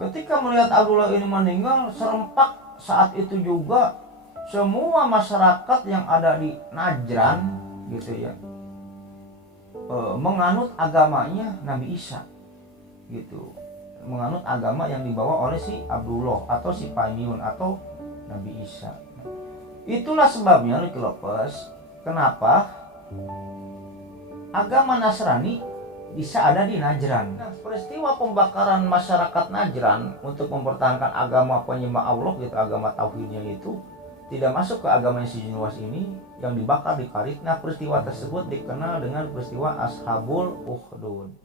Ketika melihat Abdullah ini meninggal, serempak saat itu juga semua masyarakat yang ada di Najran gitu ya, menganut agamanya Nabi Isa gitu, menganut agama yang dibawa oleh si Abdullah atau si Payun atau Nabi Isa. Itulah sebabnya Lucky Lopez, kenapa agama Nasrani bisa ada di Najran. Nah, peristiwa pembakaran masyarakat Najran untuk mempertahankan agama penyembah Allah gitu, agama tauhidnya itu tidak masuk ke agama si Junuwas ini yang dibakar di Karit. Nah, peristiwa tersebut dikenal dengan peristiwa Ashabul Ukhdud.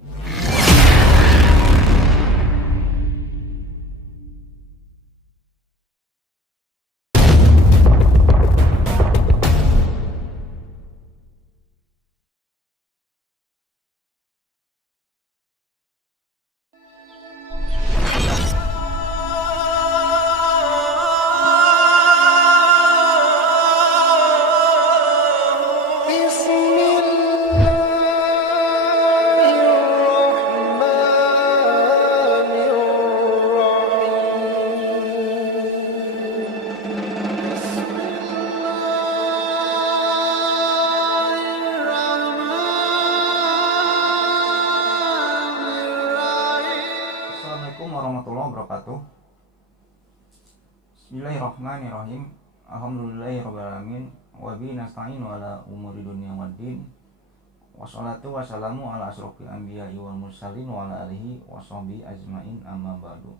Assalamualaikum warahmatullahi wabarakatuh. Bismillahirrahmanirrahim. Alhamdulillahirrahmanirrahim. Wabihi nasta'inu ala umuri dunia waddin. Wassalatu wassalamu ala asrofil anbiya'i wal mursalin wa ala alihi wa sahbihi ajmain, amma ba'du.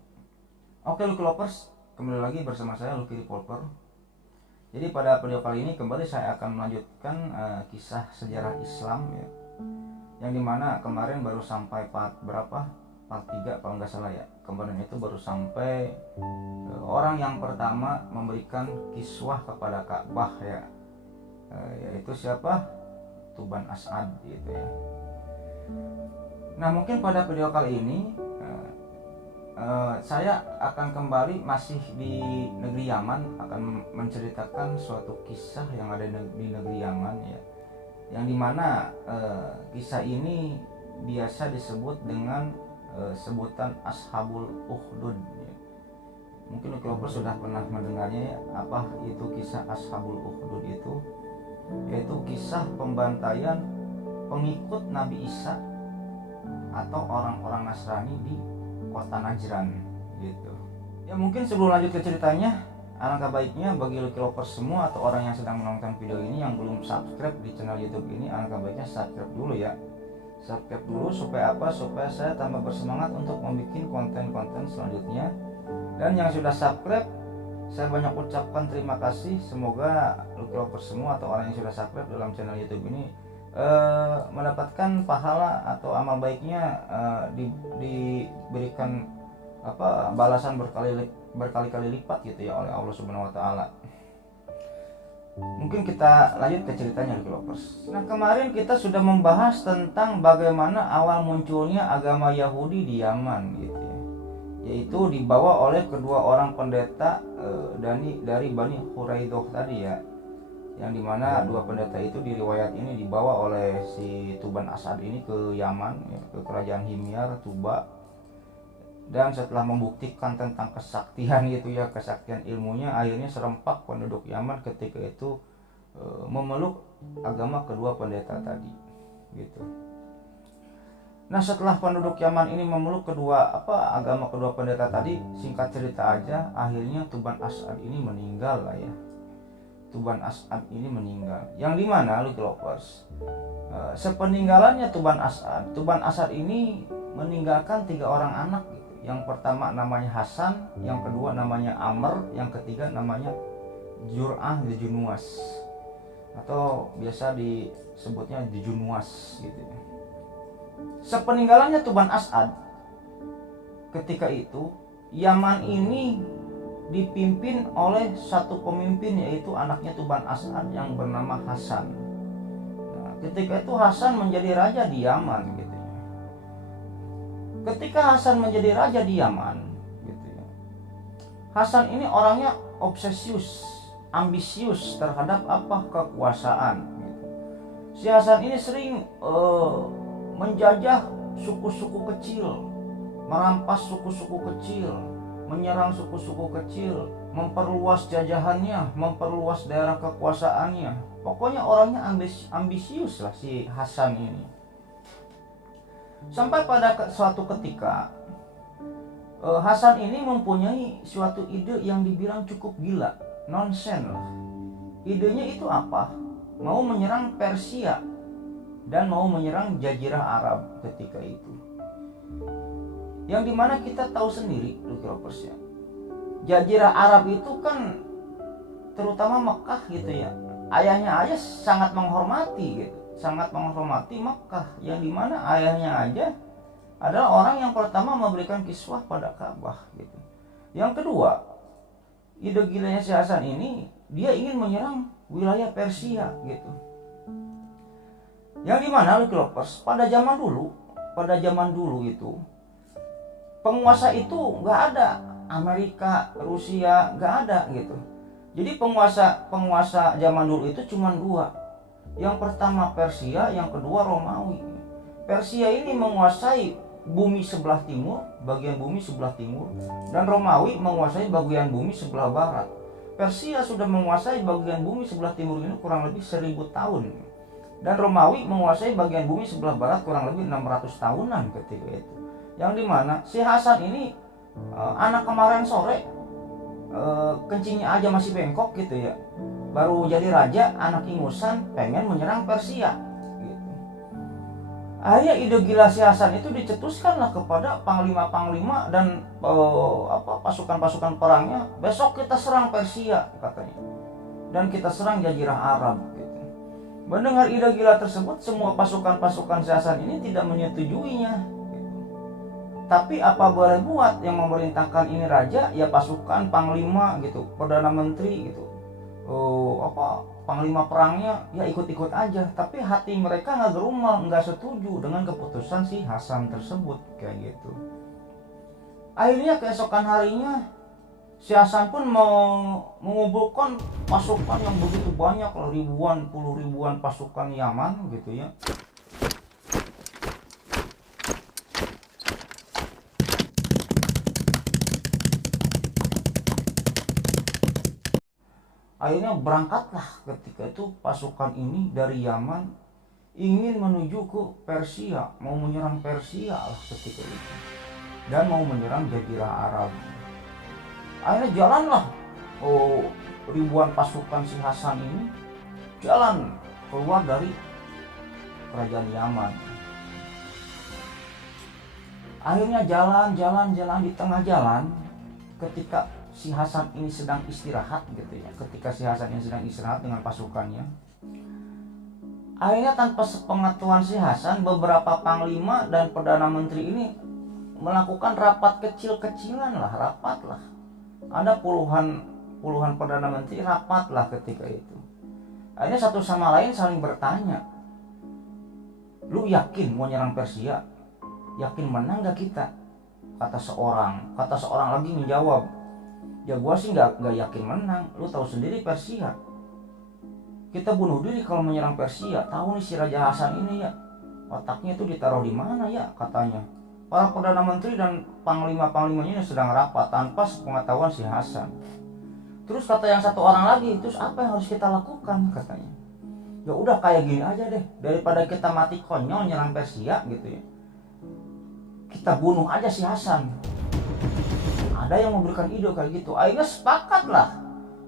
Oke Lucky Lovers, kembali lagi bersama saya Lucky Revolver. Jadi pada video kali ini kembali saya akan melanjutkan kisah sejarah Islam ya, yang dimana kemarin baru sampai part 3 kalau nggak salah ya. Kemarin itu baru sampai orang yang pertama memberikan kiswah kepada Ka'bah ya, yaitu siapa? Tuban As'ad gitu ya. Nah, mungkin pada video kali ini saya akan kembali masih di negeri Yaman, akan menceritakan suatu kisah yang ada di negeri Yaman ya, yang dimana kisah ini biasa disebut dengan sebutan Ashabul Ukhdud ya. Mungkin Lucky Lovers sudah pernah mendengarnya ya. Apa itu kisah Ashabul Ukhdud itu? Yaitu kisah pembantaian pengikut Nabi Isa atau orang-orang Nasrani di kota Najran gitu. Ya mungkin sebelum lanjut ke ceritanya, alangkah baiknya bagi Lucky Lovers semua atau orang yang sedang menonton video ini yang belum subscribe di channel YouTube ini, alangkah baiknya subscribe dulu ya. Subscribe dulu supaya apa? Supaya saya tambah bersemangat untuk membuat konten-konten selanjutnya. Dan yang sudah subscribe, saya banyak ucapkan terima kasih. Semoga Lucky Lovers semua atau orang yang sudah subscribe dalam channel YouTube ini mendapatkan pahala atau amal baiknya, diberikan balasan berkali-kali lipat gitu ya oleh Allah Subhanahu wa taala. Mungkin kita lanjut ke ceritanya Lucky Lovers. Nah, kemarin kita sudah membahas tentang bagaimana awal munculnya agama Yahudi di Yaman gitu ya. Yaitu dibawa oleh kedua orang pendeta dari Bani Quraidah tadi ya. Yang dimana dua pendeta itu di riwayat ini dibawa oleh si Tuban As'ad ini ke Yaman ya, ke kerajaan Himyar, Tuba. Dan setelah membuktikan tentang kesaktian gitu ya, kesaktian ilmunya, akhirnya serempak penduduk Yaman ketika itu memeluk agama kedua pendeta tadi gitu. Nah, setelah penduduk Yaman ini memeluk agama kedua pendeta tadi, singkat cerita aja, akhirnya Tuban As'ad ini meninggal lah ya. Tuban As'ad ini meninggal. Yang dimana Lucky Lovers, sepeninggalannya Tuban As'ad ini meninggalkan 3 orang anak gitu. Yang pertama namanya Hasan, yang kedua namanya Amr, yang ketiga namanya Jur'ah the Junuwas, atau biasa disebutnya the Junuwas gitu. Sepeninggalannya Tuban As'ad, ketika itu Yaman ini dipimpin oleh satu pemimpin, yaitu anaknya Tuban As'ad yang bernama Hasan. Nah, ketika itu Hasan menjadi raja di Yaman gitu. Ketika Hasan menjadi raja di Yaman gitu ya, Hasan ini orangnya obsesius, ambisius terhadap kekuasaan gitu. Si Hasan ini sering menjajah suku-suku kecil, merampas suku-suku kecil, menyerang suku-suku kecil, memperluas jajahannya, memperluas daerah kekuasaannya. Pokoknya orangnya ambisius lah si Hasan ini. Sampai pada suatu ketika Hasan ini mempunyai suatu ide yang dibilang cukup gila, nonsen lah. Idenya itu apa? Mau menyerang Persia dan mau menyerang Jazirah Arab ketika itu. Yang dimana kita tahu sendiri, Persia, Jazirah Arab itu kan terutama Mekah gitu ya. Ayahnya aja sangat menghormati gitu, sangat menghormati Mekah. Yang dimana ayahnya aja adalah orang yang pertama memberikan kiswah pada Ka'bah gitu. Yang kedua, ide gilanya si Hasan ini, dia ingin menyerang wilayah Persia gitu. Yang dimana Lovers, pada zaman dulu itu penguasa itu nggak ada, Amerika, Rusia nggak ada gitu. Jadi penguasa zaman dulu itu cuma dua. Yang pertama Persia, yang kedua Romawi. Persia ini menguasai bumi sebelah timur, bagian bumi sebelah timur, dan Romawi menguasai bagian bumi sebelah barat. Persia sudah menguasai bagian bumi sebelah timur ini kurang lebih 1000 tahun, dan Romawi menguasai bagian bumi sebelah barat kurang lebih 600 tahunan ketika itu. Yang dimana si Hasan ini anak kemarin sore, kencingnya aja masih bengkok gitu ya, baru jadi raja, anak ingusan, pengen menyerang Persia gitu. Akhirnya ide gila si Hasan itu dicetuskanlah kepada panglima-panglima dan pasukan-pasukan perangnya, besok kita serang Persia katanya, dan kita serang Jazirah Arab gitu. Mendengar ide gila tersebut, semua pasukan-pasukan si Hasan ini tidak menyetujuinya gitu. Tapi apa boleh buat, yang memerintahkan ini raja, ya pasukan, panglima gitu, perdana menteri gitu, panglima perangnya ya ikut-ikut aja. Tapi hati mereka nggak gerumah, nggak setuju dengan keputusan si Hasan tersebut kayak gitu. Akhirnya keesokan harinya si Hasan pun mengumpulkan pasukan yang begitu banyak, puluh ribuan pasukan Yaman gitu ya. Akhirnya berangkatlah ketika itu pasukan ini dari Yaman, ingin menuju ke Persia, mau menyerang Persia lah ketika itu, dan mau menyerang Jazirah Arab. Akhirnya jalanlah ribuan pasukan si Hasan ini jalan keluar dari kerajaan Yaman. Akhirnya jalan di tengah jalan, ketika si Hasan ini sedang istirahat gitu ya. Ketika si Hasan ini sedang istirahat dengan pasukannya, akhirnya tanpa sepengetahuan si Hasan, beberapa panglima dan perdana menteri ini melakukan rapat kecil-kecilan lah, rapat lah. Ada puluhan perdana menteri rapat lah ketika itu. Akhirnya satu sama lain saling bertanya, lu yakin mau nyerang Persia? Yakin menang gak kita? Kata seorang lagi menjawab, ya gua sih nggak yakin menang. Lu tahu sendiri Persia, kita bunuh diri kalau menyerang Persia. Tahu nih si Raja Hasan ini ya, otaknya itu ditaruh di mana ya katanya. Para perdana menteri dan panglima-panglimanya ini sedang rapat tanpa sepengetahuan si Hasan. Terus kata yang satu orang lagi, terus apa yang harus kita lakukan katanya. Ya udah kayak gini aja deh, daripada kita mati konyol nyerang Persia gitu ya, kita bunuh aja si Hasan. Ada yang memberikan ide kayak gitu. Akhirnya sepakatlah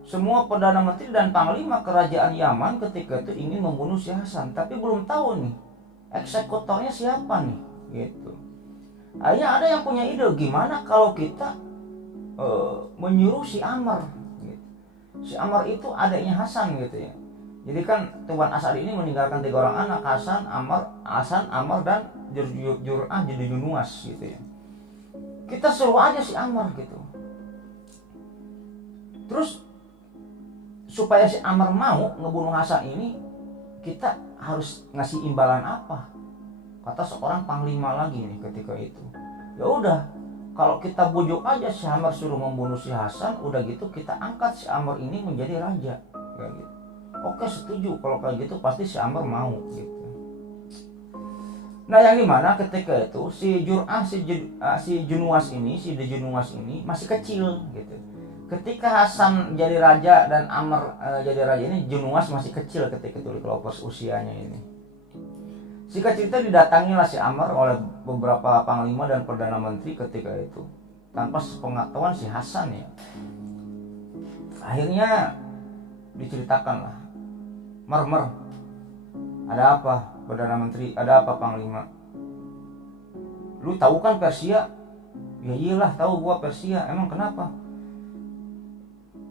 semua perdana menteri dan panglima kerajaan Yaman ketika itu ingin membunuh si Hasan, tapi belum tahu nih eksekutornya siapa nih gitu. Akhirnya ada yang punya ide, gimana kalau kita menyuruh si Ammar gitu. Si Ammar itu adiknya Hasan gitu ya. Jadi kan Tuan Asad ini meninggalkan 3 orang anak, Hasan, Ammar dan Jur'ah jadi Nuwas gitu ya. Kita suruh aja si Ammar gitu. Terus supaya si Ammar mau ngebunuh Hasan ini, kita harus ngasih imbalan apa? Kata seorang panglima lagi nih ketika itu. Ya udah, kalau kita bujuk aja si Ammar suruh membunuh si Hasan, udah gitu kita angkat si Ammar ini menjadi raja kayak gitu. Oke, setuju, kalau kayak gitu pasti si Ammar mau gitu. Nah yang dimana ketika itu si Dejunuas ini masih kecil gitu. Ketika Hasan jadi raja dan Amr jadi raja ini, Junuas masih kecil ketika itu Kelopas usianya ini. Singkat cerita didatangilah si Amr oleh beberapa panglima dan perdana menteri ketika itu tanpa sepengetahuan si Hasan ya. Akhirnya diceritakanlah, Mer, ada apa perdana menteri, ada apa panglima? Lu tahu kan Persia? Ya iyalah tahu gua Persia. Emang kenapa?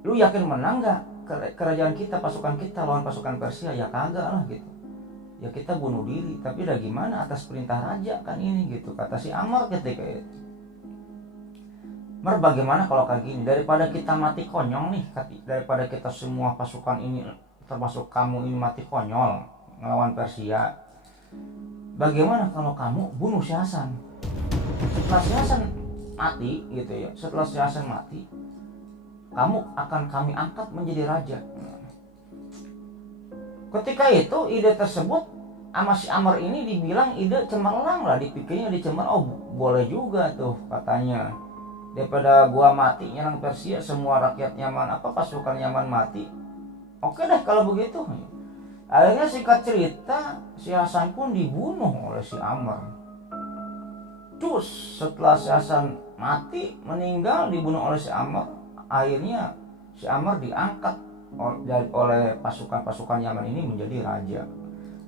Lu yakin menang gak kerajaan kita, pasukan kita lawan pasukan Persia? Ya kagak lah gitu. Ya kita bunuh diri, tapi udah gimana, atas perintah raja kan ini gitu, kata si Amr ketika itu. Mer, bagaimana kalau kayak gini, daripada kita mati konyol nih, daripada kita semua pasukan ini termasuk kamu ini mati konyol ngelawan Persia, bagaimana kalau kamu bunuh si Hasan? Setelah si Hasan mati gitu ya, setelah si Hasan mati, kamu akan kami angkat menjadi raja. Ketika itu ide tersebut sama si Amr ini dibilang ide cemerlang lah, dipikirnya dicemar, oh boleh juga tuh katanya. Daripada gua mati nyerang Persia, semua rakyat Yaman pasukan Yaman mati, oke deh kalau begitu. Akhirnya singkat cerita si Hasan pun dibunuh oleh si Amr. Terus setelah si Hasan mati, meninggal, dibunuh oleh si Amr, akhirnya si Amr diangkat oleh pasukan-pasukan Yaman ini menjadi raja.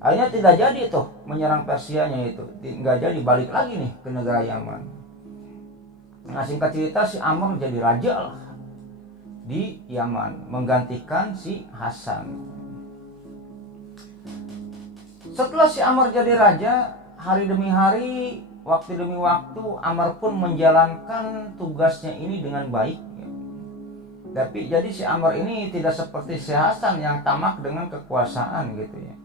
Akhirnya tidak jadi tuh menyerang Persianya itu, nggak jadi, balik lagi nih ke negara Yaman. Nah singkat cerita si Amr jadi raja lah di Yaman, menggantikan si Hasan. Setelah si Amr jadi raja, hari demi hari, waktu demi waktu, Amr pun menjalankan tugasnya ini dengan baik. Tapi jadi si Amr ini tidak seperti si Hasan yang tamak dengan kekuasaan gitu ya.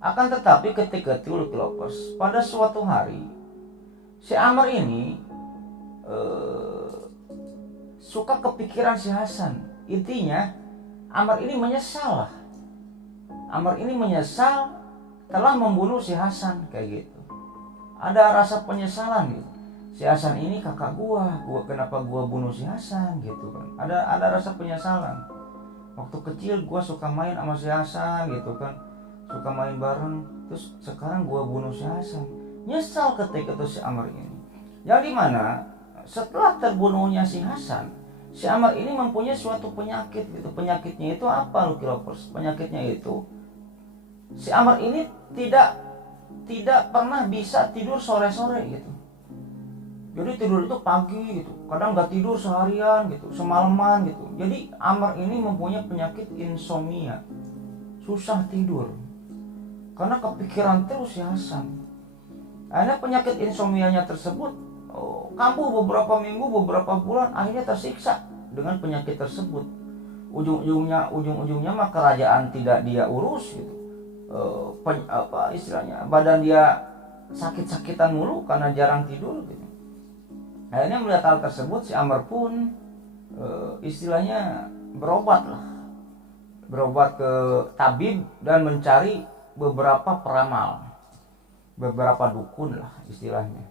Akan tetapi ketika itu Kelopas, pada suatu hari si Amr ini suka kepikiran si Hasan. Intinya Amr ini menyesal lah. Amr ini menyesal telah membunuh si Hasan kayak gitu. Ada rasa penyesalan gitu. Si Hasan ini kakak gua kenapa gua bunuh si Hasan gitu kan. Ada rasa penyesalan. Waktu kecil gua suka main sama si Hasan gitu kan. Suka main bareng, terus sekarang gua bunuh si Hasan. Nyesal ketika itu si Amr ini. Yang dimana setelah terbunuhnya si Hasan, si Amr ini mempunyai suatu penyakit gitu. Penyakitnya itu apa lu Kelopas? Penyakitnya itu si Amr ini tidak pernah bisa tidur sore-sore gitu. Jadi tidur itu pagi gitu, kadang nggak tidur seharian gitu, semalaman gitu. Jadi Amr ini mempunyai penyakit insomnia, susah tidur karena kepikiran terus si Hasan. Akhirnya penyakit insomnianya tersebut kambuh beberapa minggu, beberapa bulan, akhirnya tersiksa dengan penyakit tersebut. Ujung-ujungnya mah kerajaan tidak dia urus gitu. Istilahnya badan dia sakit-sakitan mulu karena jarang tidur gitu. Akhirnya melihat hal tersebut si Amr pun istilahnya berobat ke tabib dan mencari beberapa peramal, beberapa dukun lah istilahnya.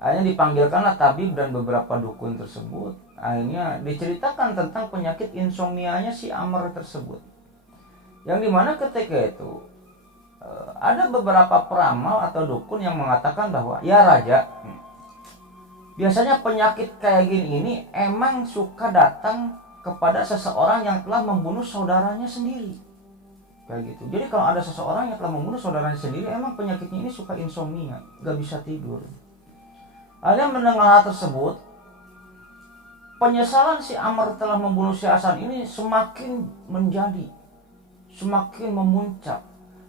Akhirnya dipanggilkanlah tabib dan beberapa dukun tersebut. Akhirnya diceritakan tentang penyakit insomnianya si Amr tersebut. Yang dimana ketika itu ada beberapa peramal atau dukun yang mengatakan bahwa ya raja, biasanya penyakit kayak gini ini emang suka datang kepada seseorang yang telah membunuh saudaranya sendiri. Kayak gitu. Jadi kalau ada seseorang yang telah membunuh saudaranya sendiri, emang penyakitnya ini suka insomnia, gak bisa tidur. Akhirnya mendengar hal tersebut, penyesalan si Amr telah membunuh si Hasan ini semakin memuncak.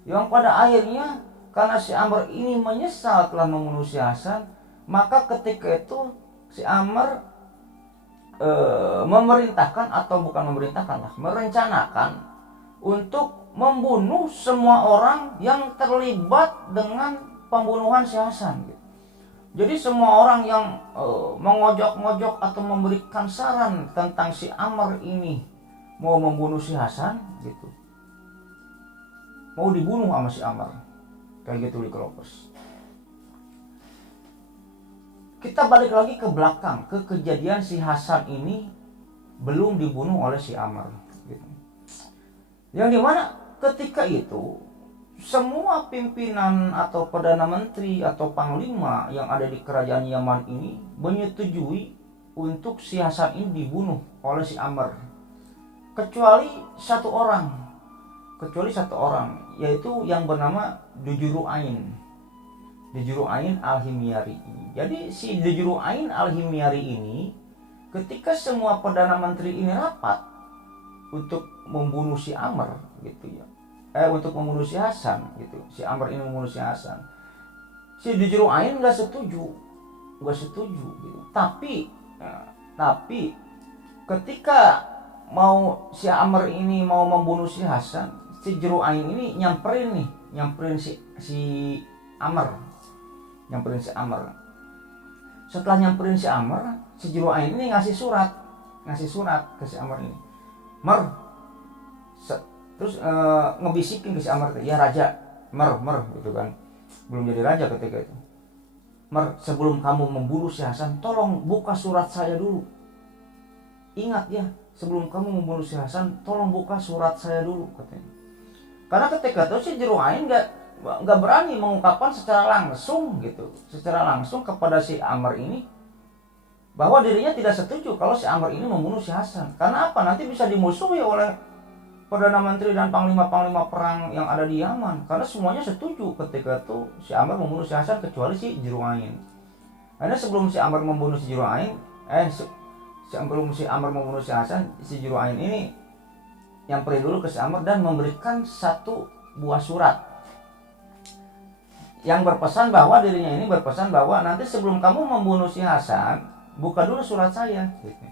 Yang pada akhirnya karena si Amr ini menyesal telah membunuh si Hasan, maka ketika itu si Amr merencanakan untuk membunuh semua orang yang terlibat dengan pembunuhan si Hasan. Jadi semua orang yang mengojok-ngojok atau memberikan saran tentang si Amr ini mau membunuh si Hasan gitu, mau dibunuh sama si Amr. Kayak gitu Likopers. Kita balik lagi ke belakang, ke kejadian si Hasan ini belum dibunuh oleh si Amr gitu. Yang dimana ketika itu semua pimpinan atau perdana menteri atau panglima yang ada di kerajaan Yaman ini menyetujui untuk si Hasan ini dibunuh oleh si Amr, kecuali satu orang, yaitu yang bernama Dujuru'ain al-Himyari. Jadi si Dujuru'ain al-Himyari ini, ketika semua perdana menteri ini rapat untuk membunuh si Amr gitu ya, untuk membunuh si Hasan gitu, si Amr ini membunuh si Hasan, si Dujuru'ain nggak setuju gitu. Tapi ketika mau si Amr ini mau membunuh si Hasan, si Dujuru'ain ini nyamperin si Amr. Setelah nyamperin si Amr, si Dujuru'ain ini ngasih surat ke si Amr ini. Terus ngebisikin ke si Amr, ya raja, Mer gitu kan. Belum jadi raja ketika itu. Sebelum kamu membunuh si Hasan, tolong buka surat saya dulu. Ingat ya, sebelum kamu membunuh si Hasan, tolong buka surat saya dulu, katanya. Karena ketika itu si Dujuru'ain nggak berani mengungkapkan secara langsung kepada si Amr ini bahwa dirinya tidak setuju kalau si Amr ini membunuh si Hasan. Karena apa? Nanti bisa dimusuhi oleh perdana menteri dan panglima perang yang ada di Yaman. Karena semuanya setuju ketika itu si Amr membunuh si Hasan kecuali si Dujuru'ain. Karena sebelum si Amr membunuh si Dujuru'ain, sebelum si Amr membunuh si Hasan, si Dujuru'ain ini nyamperin dulu ke si Amr dan memberikan satu buah surat yang berpesan bahwa nanti sebelum kamu membunuh si Hasan, buka dulu surat saya gitu.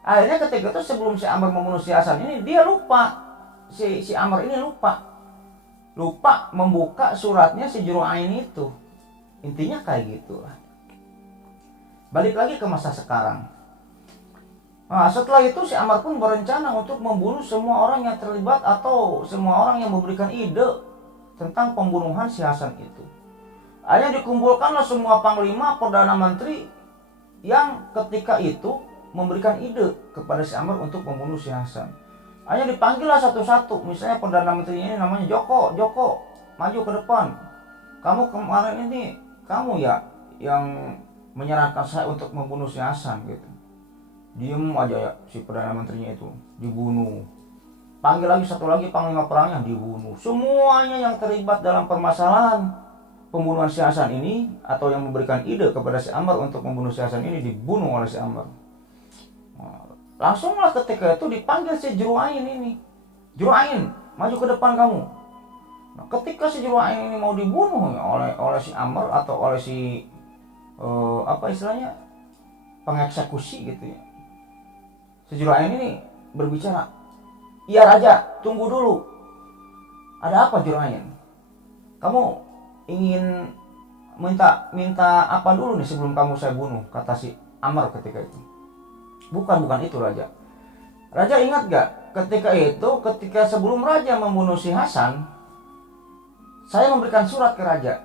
Akhirnya ketika itu sebelum si Amr membunuh si Hasan ini, dia lupa, si Amr ini lupa membuka suratnya si Dujuru'ain itu. Intinya kayak gitulah. Balik lagi ke masa sekarang. Nah, setelah itu si Amr pun berencana untuk membunuh semua orang yang terlibat atau semua orang yang memberikan ide tentang pembunuhan si Hasan itu. Hanya dikumpulkanlah semua panglima, perdana menteri yang ketika itu memberikan ide kepada si Amr untuk membunuh si Hasan. Hanya dipanggillah satu-satu. Misalnya perdana menteri ini namanya Joko, maju ke depan. Kamu kemarin ini, kamu ya yang menyarankan saya untuk membunuh si Hasan gitu. Diem aja ya si perdana menterinya itu, dibunuh. Panggil lagi satu lagi panglima perangnya, dibunuh. Semuanya yang terlibat dalam permasalahan pembunuhan si Hasan ini atau yang memberikan ide kepada si Amr untuk membunuh si Hasan ini dibunuh oleh si Amr. Langsunglah ketika itu dipanggil si Dujuru'ain ini. Dujuru'ain, maju ke depan kamu. Nah, ketika si Dujuru'ain ini mau dibunuh oleh si Amr atau oleh si pengeksekusi gitu ya. Si Dujuru'ain ini berbicara, "Iya raja, tunggu dulu. Ada apa Dujuru'ain? Kamu ingin minta apa dulu nih sebelum kamu saya bunuh?" kata si Amr ketika itu. Bukan itu raja. Raja ingat gak ketika sebelum raja membunuh si Hasan, saya memberikan surat ke raja.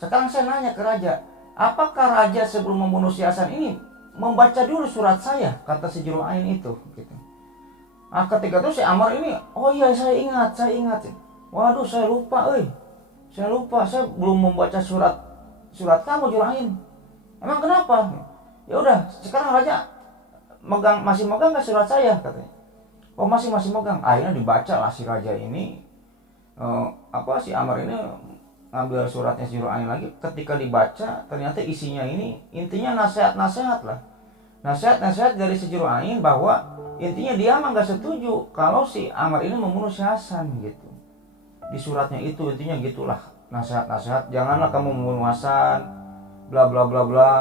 Sekarang saya nanya ke raja, apakah raja sebelum membunuh si Hasan ini membaca dulu surat saya? Kata si Dujuru'ain itu gitu. Nah, ketika itu si Amr ini, oh iya saya ingat. Waduh saya lupa, saya belum membaca surat kamu Dujuru'ain. Emang kenapa? Ya udah, sekarang raja masih megang nggak surat saya katanya. Oh masih megang. Akhirnya dibaca lah si raja ini, si Amr ini ngambil suratnya si Dujuru'ain lagi. Ketika dibaca ternyata isinya ini intinya nasihat lah. Nasihat dari si Dujuru'ain bahwa intinya dia mah nggak setuju kalau si Amr ini membunuh si Hasan gitu. Di suratnya itu intinya gitulah, nasihat, janganlah kamu membunuh Hasan, bla bla bla bla.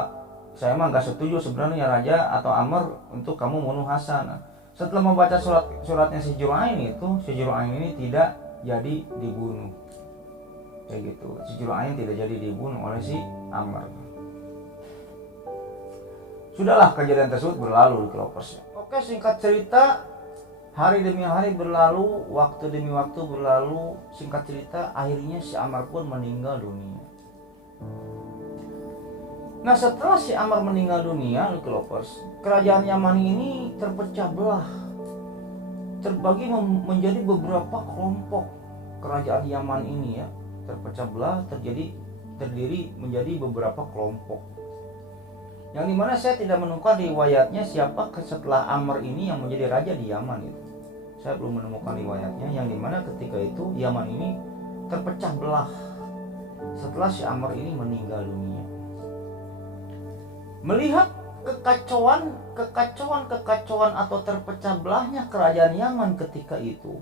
Saya mah nggak setuju sebenarnya raja atau Amr untuk kamu membunuh Hasan. Setelah membaca suratnya si Dujuru'ain itu, si Dujuru'ain ini tidak jadi dibunuh. Kayak gitu, si Dujuru'ain tidak jadi dibunuh oleh si Amr. Sudahlah, kejadian tersebut berlalu di Likopers. Oke, singkat cerita, Hari demi hari berlalu, waktu demi waktu berlalu. Singkat cerita, akhirnya si Ammar pun meninggal dunia. Nah, setelah si Ammar meninggal dunia, Lovers, kerajaan Yaman ini terpecah belah, terbagi menjadi beberapa kelompok. Kerajaan Yaman ini ya terpecah belah, terdiri menjadi beberapa kelompok. Yang dimana saya tidak menemukan riwayatnya siapa setelah Ammar ini yang menjadi raja di Yaman itu. Saya belum menemukan riwayatnya yang dimana ketika itu Yaman ini terpecah belah setelah si Ammar ini meninggal dunia. Melihat kekacauan atau terpecah belahnya kerajaan Yaman ketika itu,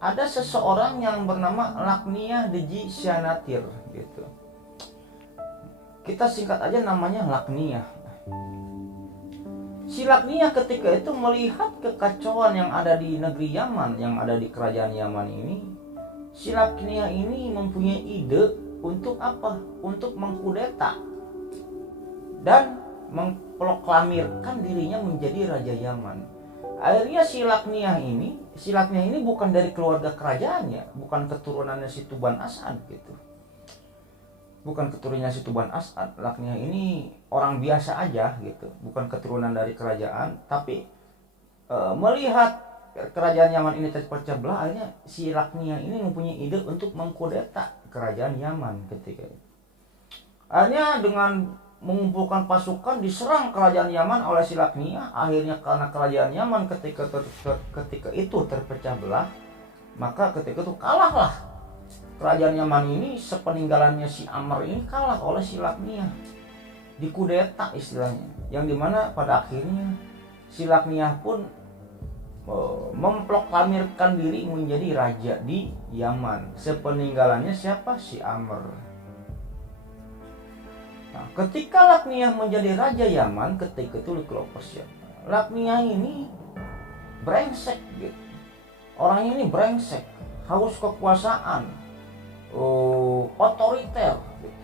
ada seseorang yang bernama Lakniyah Deji Syanatir gitu. Kita singkat aja namanya Lakniyah. Si Lakniyah ketika itu melihat kekacauan yang ada di negeri Yaman, yang ada di kerajaan Yaman ini. Si Lakniyah ini mempunyai ide untuk apa? Untuk mengkudeta dan memproklamirkan dirinya menjadi raja Yaman. Akhirnya si Lakniyah ini bukan dari keluarga kerajaannya, bukan keturunannya si Tuban As'ad gitu. Bukan keturunannya si Tuban As'ad. Lakniyah ini orang biasa aja gitu, bukan keturunan dari kerajaan, tapi melihat kerajaan Yaman ini terpecah belah, akhirnya si Lakniyah ini mempunyai ide untuk mengkudeta kerajaan Yaman ketika itu. Akhirnya dengan mengumpulkan pasukan diserang kerajaan Yaman oleh si Lakniyah. Akhirnya karena kerajaan Yaman ketika itu terpecah belah, maka ketika itu kalahlah kerajaan Yaman ini. Sepeninggalannya si Ammar ini kalah oleh si Lakniyah, dikudeta istilahnya, yang dimana pada akhirnya si Lakniyah pun memproklamirkan diri menjadi raja di Yaman. Sepeninggalannya siapa? Si Ammar. Nah, ketika Lakniyah menjadi raja Yaman, ketika itu Lakniyah ini brengsek gitu. Orang ini brengsek, haus kekuasaan, otoriter gitu.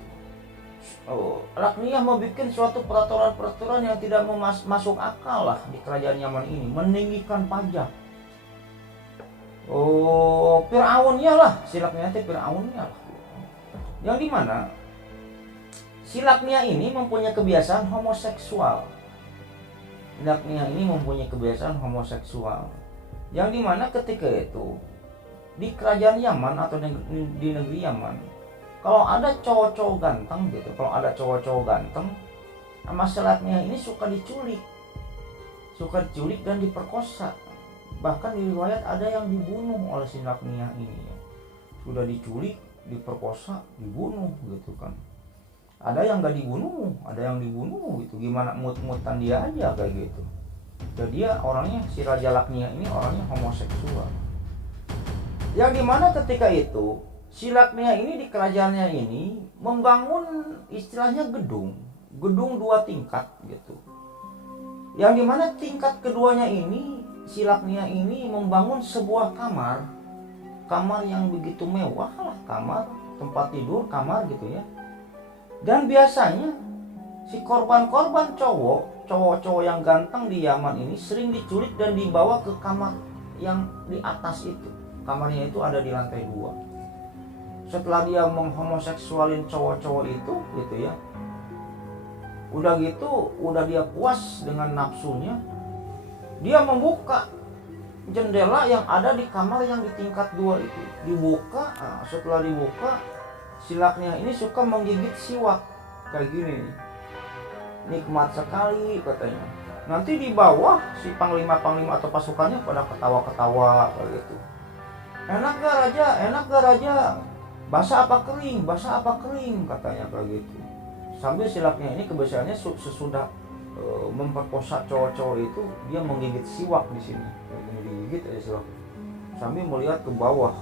Lakniyah membuat suatu peraturan-peraturan yang tidak masuk akal lah di kerajaan Yaman ini, meninggikan pajak. Fir'aunnya lah, si Lakniyah itu Fir'aunnya lah. Yang dimana si Lakniyah ini mempunyai kebiasaan homoseksual. Lakniyah ini mempunyai kebiasaan homoseksual. Yang dimana ketika itu di kerajaan Yaman atau di negeri Yaman, kalau ada cowok-cowok ganteng gitu, sama si Lakniyah ini suka diculik dan diperkosa. Bahkan di riwayat ada yang dibunuh oleh si Lakniyah ini. Sudah diculik, diperkosa, dibunuh gitu kan. Ada yang gak dibunuh, ada yang dibunuh gitu. Gimana mut-mutan dia aja kayak gitu. Jadi dia orangnya, si Raja Lakniyah ini orangnya homoseksual. Yang dimana ketika itu si Lakniyah ini di kerajaannya ini membangun istilahnya gedung 2 tingkat gitu. Yang dimana tingkat keduanya ini si Lakniyah ini membangun sebuah kamar yang begitu mewah lah, kamar tempat tidur, kamar gitu ya. Dan biasanya si korban-korban cowok yang ganteng di Yaman ini sering diculik dan dibawa ke kamar yang di atas itu. Kamarnya itu ada di lantai 2. Setelah dia menghomoseksualin cowok-cowok itu gitu ya, udah dia puas dengan nafsunya, dia membuka jendela yang ada di kamar yang di tingkat 2 itu. Dibuka, setelah dibuka, si Lakniyah ini suka menggigit siwak kayak gini nih. Nikmat sekali katanya. Nanti di bawah si panglima atau pasukannya pada ketawa-ketawa kayak gitu. Enak gak raja? Basah apa kering katanya kayak gitu. Sambil si Lakniyah ini kebiasaannya sesudah memperkosa cowok-cowok itu, dia menggigit siwak di sini. Kayak gini digigit aja siwak. Sambil melihat ke bawah,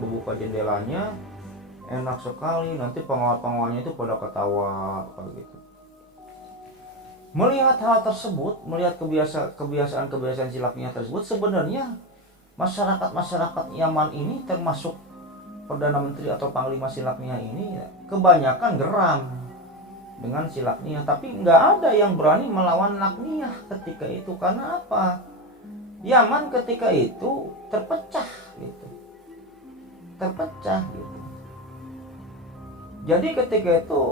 membuka jendelanya. Enak sekali, nanti pengawal-pengawalnya itu pada ketawa kayak gitu. Melihat hal tersebut, melihat kebiasaan si Lakniyah tersebut, sebenarnya masyarakat Yaman ini termasuk Perdana Menteri atau Panglima si Lakniyah ini kebanyakan geram dengan si Lakniyah, tapi nggak ada yang berani melawan Lakniyah ketika itu. Karena apa? Yaman ketika itu terpecah gitu. Jadi ketika itu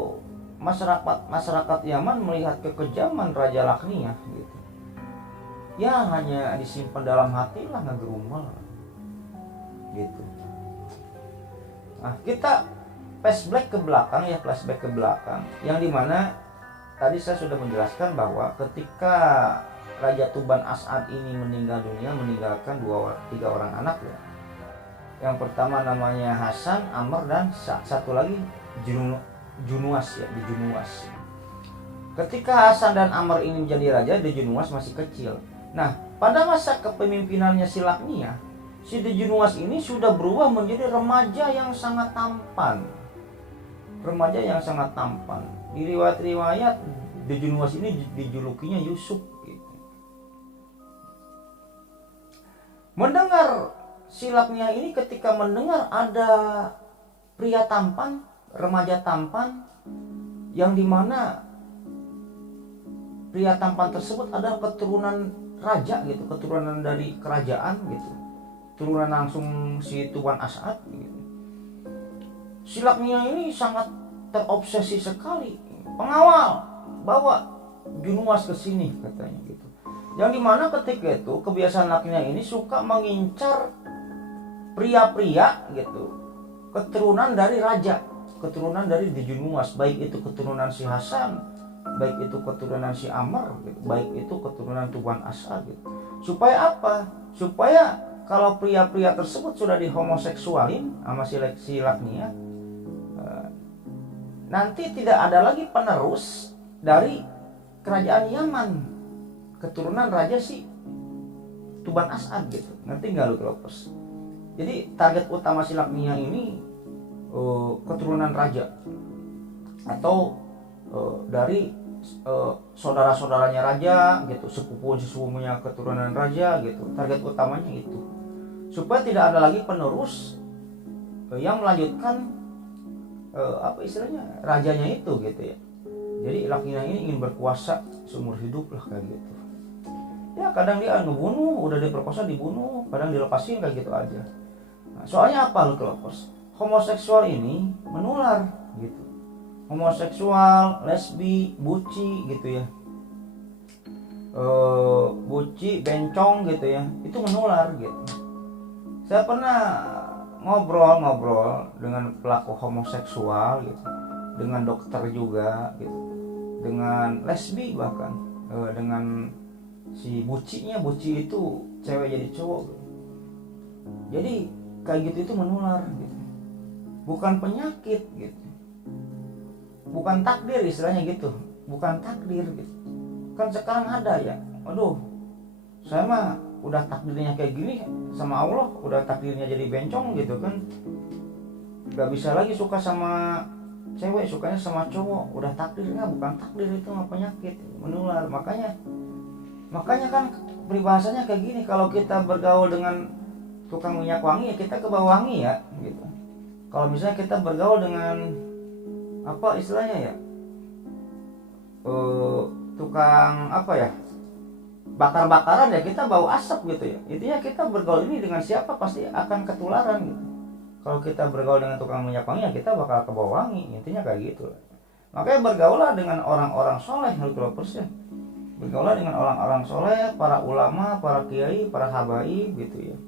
masyarakat Yaman melihat kekejaman Raja Lakniyah gitu. Ya hanya disimpan dalam hati lah, ngegerumel gitu. Nah, kita flashback ke belakang yang dimana tadi saya sudah menjelaskan bahwa ketika Raja Tuban As'ad ini meninggal dunia, meninggalkan 3 orang anak ya. Yang pertama namanya Hasan, Amr, dan satu lagi Junuas ya, di Junuas. Ketika Hasan dan Amr ini menjadi raja, di Junuas masih kecil. Nah, pada masa kepemimpinannya si Lakniyah, si di Junuas ini sudah berubah menjadi remaja yang sangat tampan. Di riwayat-riwayat di Junuas ini dijulukinya Yusuf gitu. Mendengar si Lakniyah ini, ketika mendengar ada pria tampan, remaja tampan, yang dimana pria tampan tersebut adalah keturunan raja gitu, keturunan dari kerajaan gitu, turunan langsung si Tuban As'ad gitu. Si Lakniyah ini sangat terobsesi sekali. Pengawal, bawa Junuas ke sini katanya gitu. Yang dimana ketika itu kebiasaan Lakniyah ini suka mengincar pria-pria gitu, keturunan dari raja, keturunan dari Junuas, baik itu keturunan si Hasan, baik itu keturunan si Amr gitu, baik itu keturunan Tuban As'ad gitu. Supaya apa? Supaya kalau pria-pria tersebut sudah dihomoseksualin sama si Lakniyah, nanti tidak ada lagi penerus dari kerajaan Yaman, keturunan raja si Tuban As'ad gitu. Ngerti nggak lu Kelopers? Jadi target utama si Lakniyah ini keturunan raja atau dari saudara-saudaranya raja gitu, sepupunya keturunan raja gitu. Target utamanya itu supaya tidak ada lagi penerus yang melanjutkan rajanya itu gitu ya. Jadi Lakniyah ini ingin berkuasa seumur hidup lah kayak gitu. Ya kadang dia ngebunuh, udah diperkosa dibunuh, kadang dilepasin kayak gitu aja. Nah, soalnya apa lu Kelopers? Homoseksual ini menular gitu. Homoseksual, lesbi, buci gitu ya, buci, bencong gitu ya, itu menular gitu. Saya pernah ngobrol dengan pelaku homoseksual gitu, dengan dokter juga gitu, dengan lesbi bahkan dengan si buci itu cewek jadi cowok gitu. Jadi kayak gitu itu menular gitu, bukan penyakit gitu, bukan takdir istilahnya gitu, bukan takdir gitu. Kan sekarang ada ya, aduh saya mah udah takdirnya kayak gini sama Allah, udah takdirnya jadi bencong gitu kan, gak bisa lagi suka sama cewek, sukanya sama cowok, udah takdirnya. Bukan takdir, itu mah penyakit menular. Makanya kan peribahasanya kayak gini, kalau kita bergaul dengan tukang minyak wangi ya kita kebawa wangi ya gitu. Kalau misalnya kita bergaul dengan apa istilahnya ya, tukang apa ya, bakar-bakaran ya kita bau asap gitu ya. Intinya kita bergaul ini dengan siapa pasti akan ketularan gitu. Kalau kita bergaul dengan tukang minyak wangi ya kita bakal kebawa wangi, intinya kayak gitu. Makanya bergaulah dengan orang-orang soleh, Kelopers ya. Bergaulah dengan orang-orang soleh, para ulama, para kiai, para habaib gitu ya.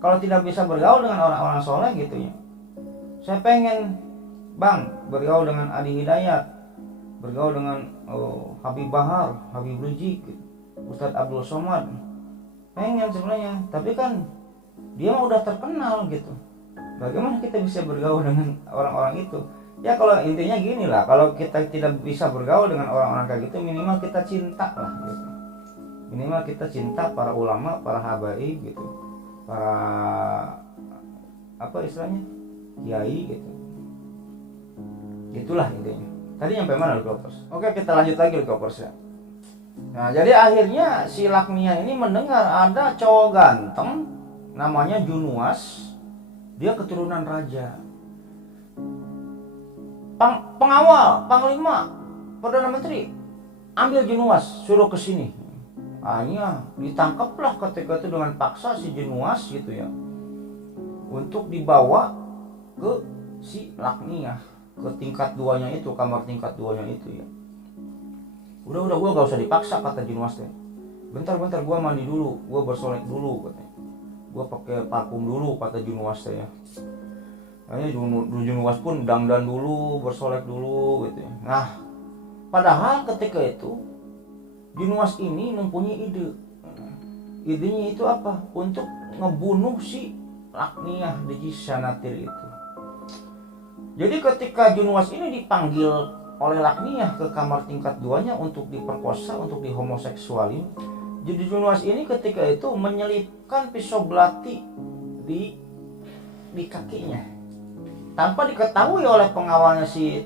Kalau tidak bisa bergaul dengan orang-orang soleh gitu ya, saya pengen Bang bergaul dengan Adi Hidayat, bergaul dengan Habib Bahar, Habib Rizik gitu, Ustadz Abdul Somad, pengen sebenarnya, tapi kan dia mah udah terkenal gitu. Bagaimana kita bisa bergaul dengan orang-orang itu? Ya kalau intinya gini lah, kalau kita tidak bisa bergaul dengan orang-orang kayak gitu, minimal kita cinta lah gitu. Minimal kita cinta para ulama, para habaib gitu, para apa istilahnya, kiai gitu. Itulah intinya. Tadi nyampe mana Kelopers? Oke, kita lanjut lagi Kelopers ya. Nah, jadi akhirnya si Lakniyah ini mendengar ada cowok ganteng namanya Junuas, dia keturunan raja. Pengawal, panglima, perdana menteri, ambil Junuas, suruh ke sini. Hanya ditangkaplah ketika itu dengan paksa si Jenuas gitu ya, untuk dibawa ke si Lakniah, ke tingkat 2-nya itu, kamar tingkat 2-nya itu ya. Udah gue gak usah dipaksa, kata Jenuas teh. Bentar gue mandi dulu, gue bersolek dulu katanya. Gue pakai parfum dulu, kata Jenuas teh ya. Akhirnya Jenuas pun dandan dulu, bersolek dulu gitu ya. Nah, padahal ketika itu Jenuas ini mempunyai ide. Idenya itu apa? Untuk ngebunuh si Lakniah Djisanatir itu. Jadi ketika Jenuas ini dipanggil oleh Lakniah ke kamar tingkat 2-nya untuk diperkosa, untuk dihomoseksualin, jadi Jenuas ini ketika itu menyelipkan pisau belati di kakinya, tanpa diketahui oleh pengawalnya si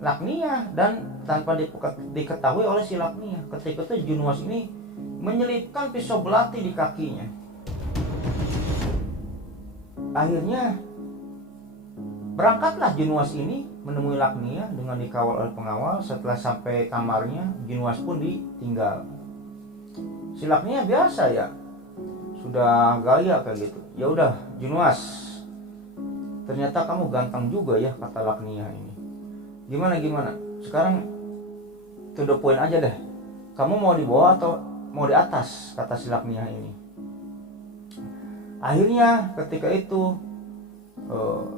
Lakniah dan tanpa diketahui oleh si Lakniah. Ketika itu Jenuas ini menyelipkan pisau belati di kakinya. Akhirnya berangkatlah Jenuas ini menemui Lakniah dengan dikawal oleh pengawal. Setelah sampai kamarnya, Jenuas pun ditinggal. Si Lakniah biasa ya, sudah gaya kayak gitu. Ya udah Jenuas, ternyata kamu ganteng juga ya, kata Lakniah ini. Gimana? Sekarang to the point aja deh. Kamu mau di bawah atau mau di atas, kata si Lakniah ini. Akhirnya ketika itu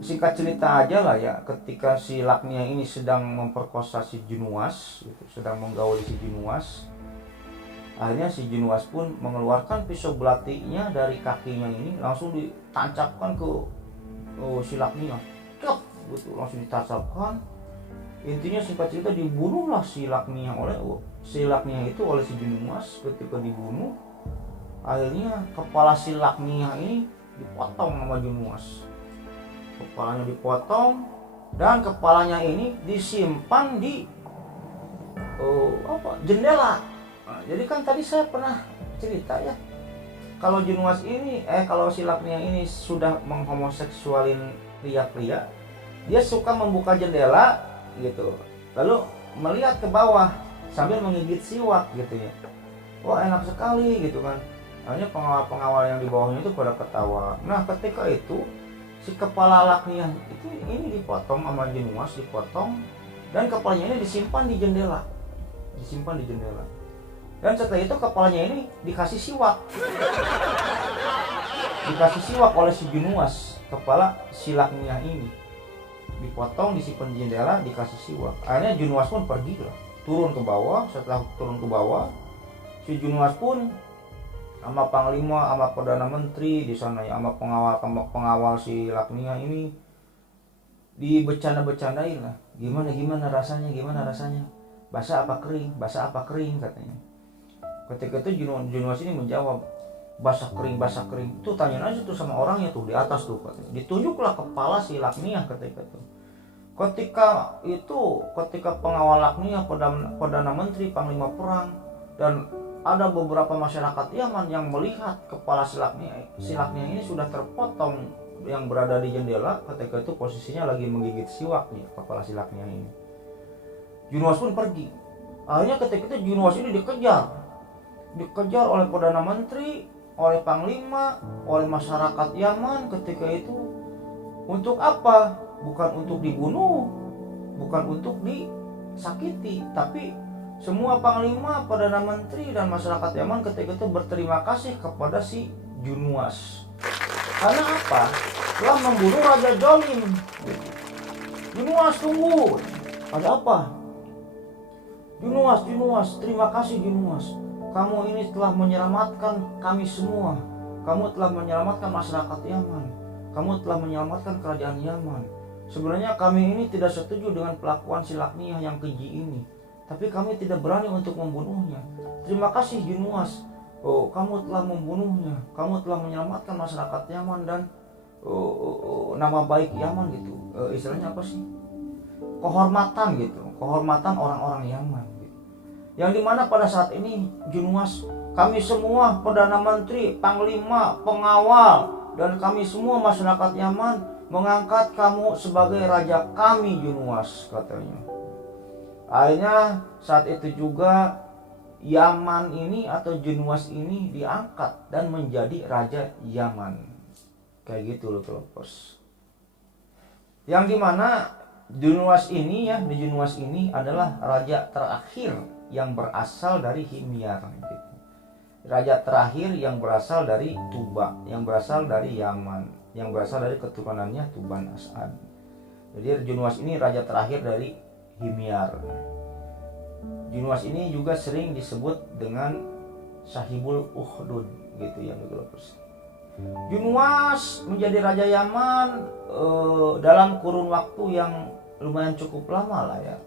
singkat cerita aja lah ya, ketika si Lakniah ini sedang memperkosa si Jenuas gitu, sedang menggauli si Jenuas. Akhirnya si Jenuas pun mengeluarkan pisau belatinya dari kakinya ini, langsung ditancapkan ke si Lakniah. Cep, gitu, langsung ditancapkan. Intinya singkat cerita dibunuhlah si Lakniah itu oleh si Jenuas. Ketika dibunuh, akhirnya kepala si Lakniah ini dipotong sama Jenuas. Kepalanya dipotong dan kepalanya ini disimpan di jendela. Nah, jadi kan tadi saya pernah cerita ya, kalau Jenuas ini kalau si Lakniah ini sudah menghomoseksualin pria-pria, dia suka membuka jendela gitu, lalu melihat ke bawah sambil menggigit siwak gitu ya. Wah, enak sekali gitu kan. Akhirnya pengawal-pengawal yang di bawahnya itu pada ketawa. Nah, ketika itu si kepala Lakniah itu ini dipotong sama Jenuas, dipotong, dan kepalanya ini disimpan di jendela. Dan setelah itu kepalanya ini dikasih siwak. Oleh si Jenuas, kepala si Lakniah ini dipotong, disimpan di jendela, dikasih siwak. Akhirnya Jenuas pun pergi lah, turun ke bawah. Setelah turun ke bawah, si Jenuas pun sama panglima, sama perdana menteri di sana ya, sama pengawal si Lakniah ini dibecanda-becandain lah. Gimana rasanya? Basah apa kering katanya. Ketika itu Jenuas ini menjawab, basah kering. Tuh tanyain aja tuh sama orangnya tuh di atas tuh katanya. Ditunjuklah kepala si Lakniah ketika itu. Ketika pengawal Lakniah, perdana menteri, panglima perang, dan ada beberapa masyarakat Yaman yang melihat kepala si Lakniah ini sudah terpotong yang berada di jendela. Ketika itu posisinya lagi menggigit siwak nih kepala si Lakniah ini. Jenuas pun pergi. Akhirnya ketika itu Jenuas ini dikejar oleh perdana menteri, oleh panglima, oleh masyarakat Yaman ketika itu. Untuk apa? Bukan untuk dibunuh, bukan untuk disakiti, tapi semua panglima, perdana menteri, dan masyarakat Yaman ketika itu berterima kasih kepada si Jenuas. Karena apa? Telah membunuh Raja Zolim. Jenuas, tunggu. Ada apa? Jenuas, terima kasih Jenuas. Kamu ini telah menyelamatkan kami semua. Kamu telah menyelamatkan masyarakat Yaman. Kamu telah menyelamatkan kerajaan Yaman. Sebenarnya kami ini tidak setuju dengan pelakuan si Lakniah yang keji ini, tapi kami tidak berani untuk membunuhnya. Terima kasih Jenuas. Kamu telah membunuhnya. Kamu telah menyelamatkan masyarakat Yaman dan nama baik Yaman gitu. Istilahnya apa sih? Kehormatan gitu. Kehormatan orang-orang Yaman gitu. Yang dimana pada saat ini Jenuas, kami semua perdana menteri, panglima, pengawal, dan kami semua masyarakat Yaman mengangkat kamu sebagai raja kami Jenuas, katanya. Akhirnya saat itu juga Yaman ini atau Junuas ini diangkat dan menjadi raja Yaman. Kayak gitu loh kelompos. Yang dimana Junuas ini ya, di Junuas ini adalah raja terakhir yang berasal dari Himyar gitu. Raja terakhir yang berasal dari Tuba, yang berasal dari Yaman, yang berasal dari keturunannya Tuban As'ad. Jadi Junuas ini raja terakhir dari Himyar. Junuas ini juga sering disebut dengan Sahibul Ukhdud gitu ya. Junuas menjadi raja Yaman dalam kurun waktu yang lumayan cukup lama lah ya.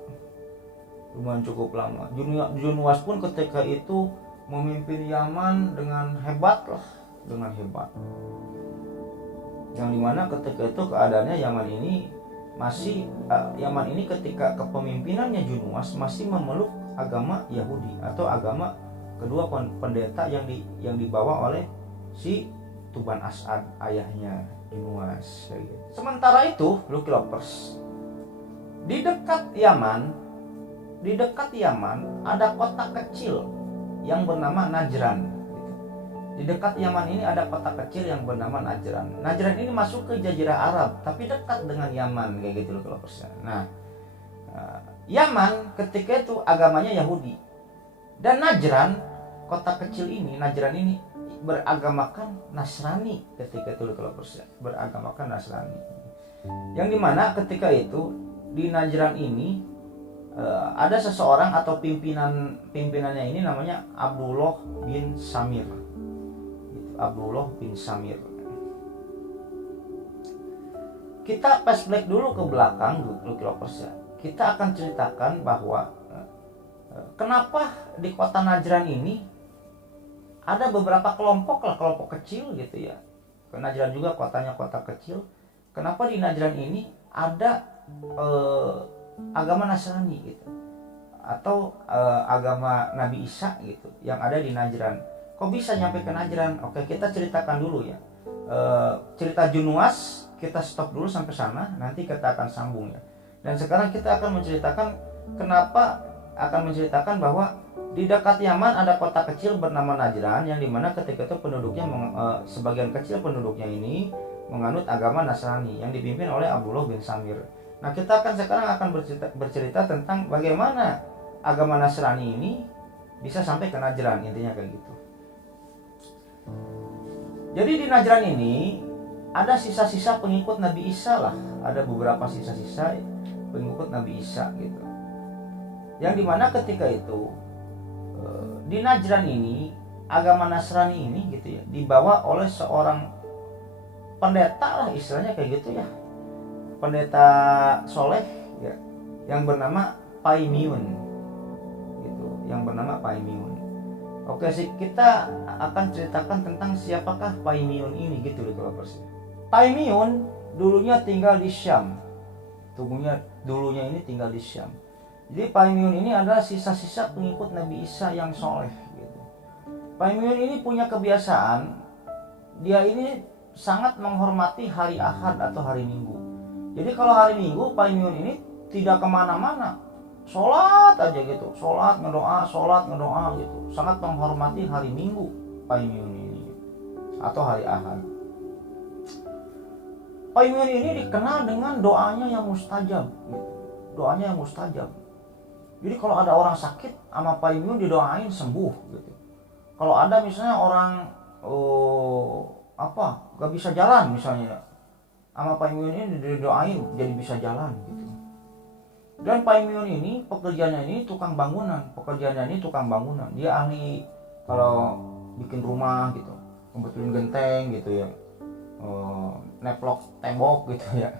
Lumayan cukup lama. Junuas pun ketika itu memimpin Yaman dengan hebat lah, dengan hebat. Yang dimana ketika itu keadaannya Yaman ini masih Yaman ini ketika kepemimpinannya Junuas masih memeluk agama Yahudi atau agama kedua pendeta yang dibawa oleh si Tuban As'ad ayahnya Junuas. Sementara itu, Lucky Lovers, di dekat Yaman ada kota kecil yang bernama Najran. Di dekat Yaman ini ada kota kecil yang bernama Najran. Najran ini masuk ke Jazirah Arab, tapi dekat dengan Yaman kayak gitu Lucky Lovers. Nah, Yaman ketika itu agamanya Yahudi, dan Najran, kota kecil ini, Najran ini beragamakan Nasrani ketika itu kalau beragamakan Nasrani. Yang dimana ketika itu di Najran ini ada seseorang atau pimpinannya ini namanya Abdullah bin Samir. Abdullah bin Samir. Kita flashback dulu ke belakang dulu ya. Kita akan ceritakan bahwa kenapa di kota Najran ini ada beberapa kelompok kecil gitu ya. Najran juga kotanya kota kecil. Kenapa di Najran ini ada agama Nasrani gitu, atau agama Nabi Isa gitu yang ada di Najran? Kok bisa nyampe ke Najran? Oke, kita ceritakan dulu ya. Cerita Junuas kita stop dulu sampai sana, nanti kita akan sambung ya. Dan sekarang kita akan menceritakan bahwa di dekat Yaman ada kota kecil bernama Najran, yang dimana ketika itu penduduknya sebagian kecil penduduknya ini menganut agama Nasrani yang dipimpin oleh Abdullah bin Samir. Nah, kita sekarang akan bercerita tentang bagaimana agama Nasrani ini bisa sampai ke Najran, intinya kayak gitu. Jadi di Najran ini ada sisa-sisa pengikut Nabi Isa lah, ada beberapa sisa-sisa pengikut Nabi Isa gitu. Yang dimana ketika itu di Najran ini agama Nasrani ini gitu ya dibawa oleh seorang pendeta lah istilahnya kayak gitu ya, pendeta soleh ya, yang bernama Paimiyun gitu, yang bernama Paimiyun. Oke sih, kita akan ceritakan tentang siapakah Paimiyun ini gitu loh. Paimiyun dulunya tinggal di Syam. Dulunya ini tinggal di Syam. Jadi Paimiyun ini adalah sisa-sisa pengikut Nabi Isa yang soleh gitu. Paimiyun ini punya kebiasaan, dia ini sangat menghormati hari Ahad atau hari Minggu. Jadi kalau hari Minggu Paimiyun ini tidak kemana-mana, sholat aja gitu, sholat ngedoa gitu. Sangat menghormati hari Minggu Paimiyun ini atau hari Ahad. Paimiyun ini dikenal dengan doanya yang mustajab gitu. Doanya yang mustajab. Jadi kalau ada orang sakit sama Paimiyun didoain sembuh gitu. Kalau ada misalnya orang gak bisa jalan misalnya, sama Paimiyun ini didoain jadi bisa jalan gitu. Dan Paimiyun ini pekerjaannya ini tukang bangunan. Dia ahli kalau bikin rumah gitu, ngebetulin genteng gitu ya, neplok tembok gitu ya.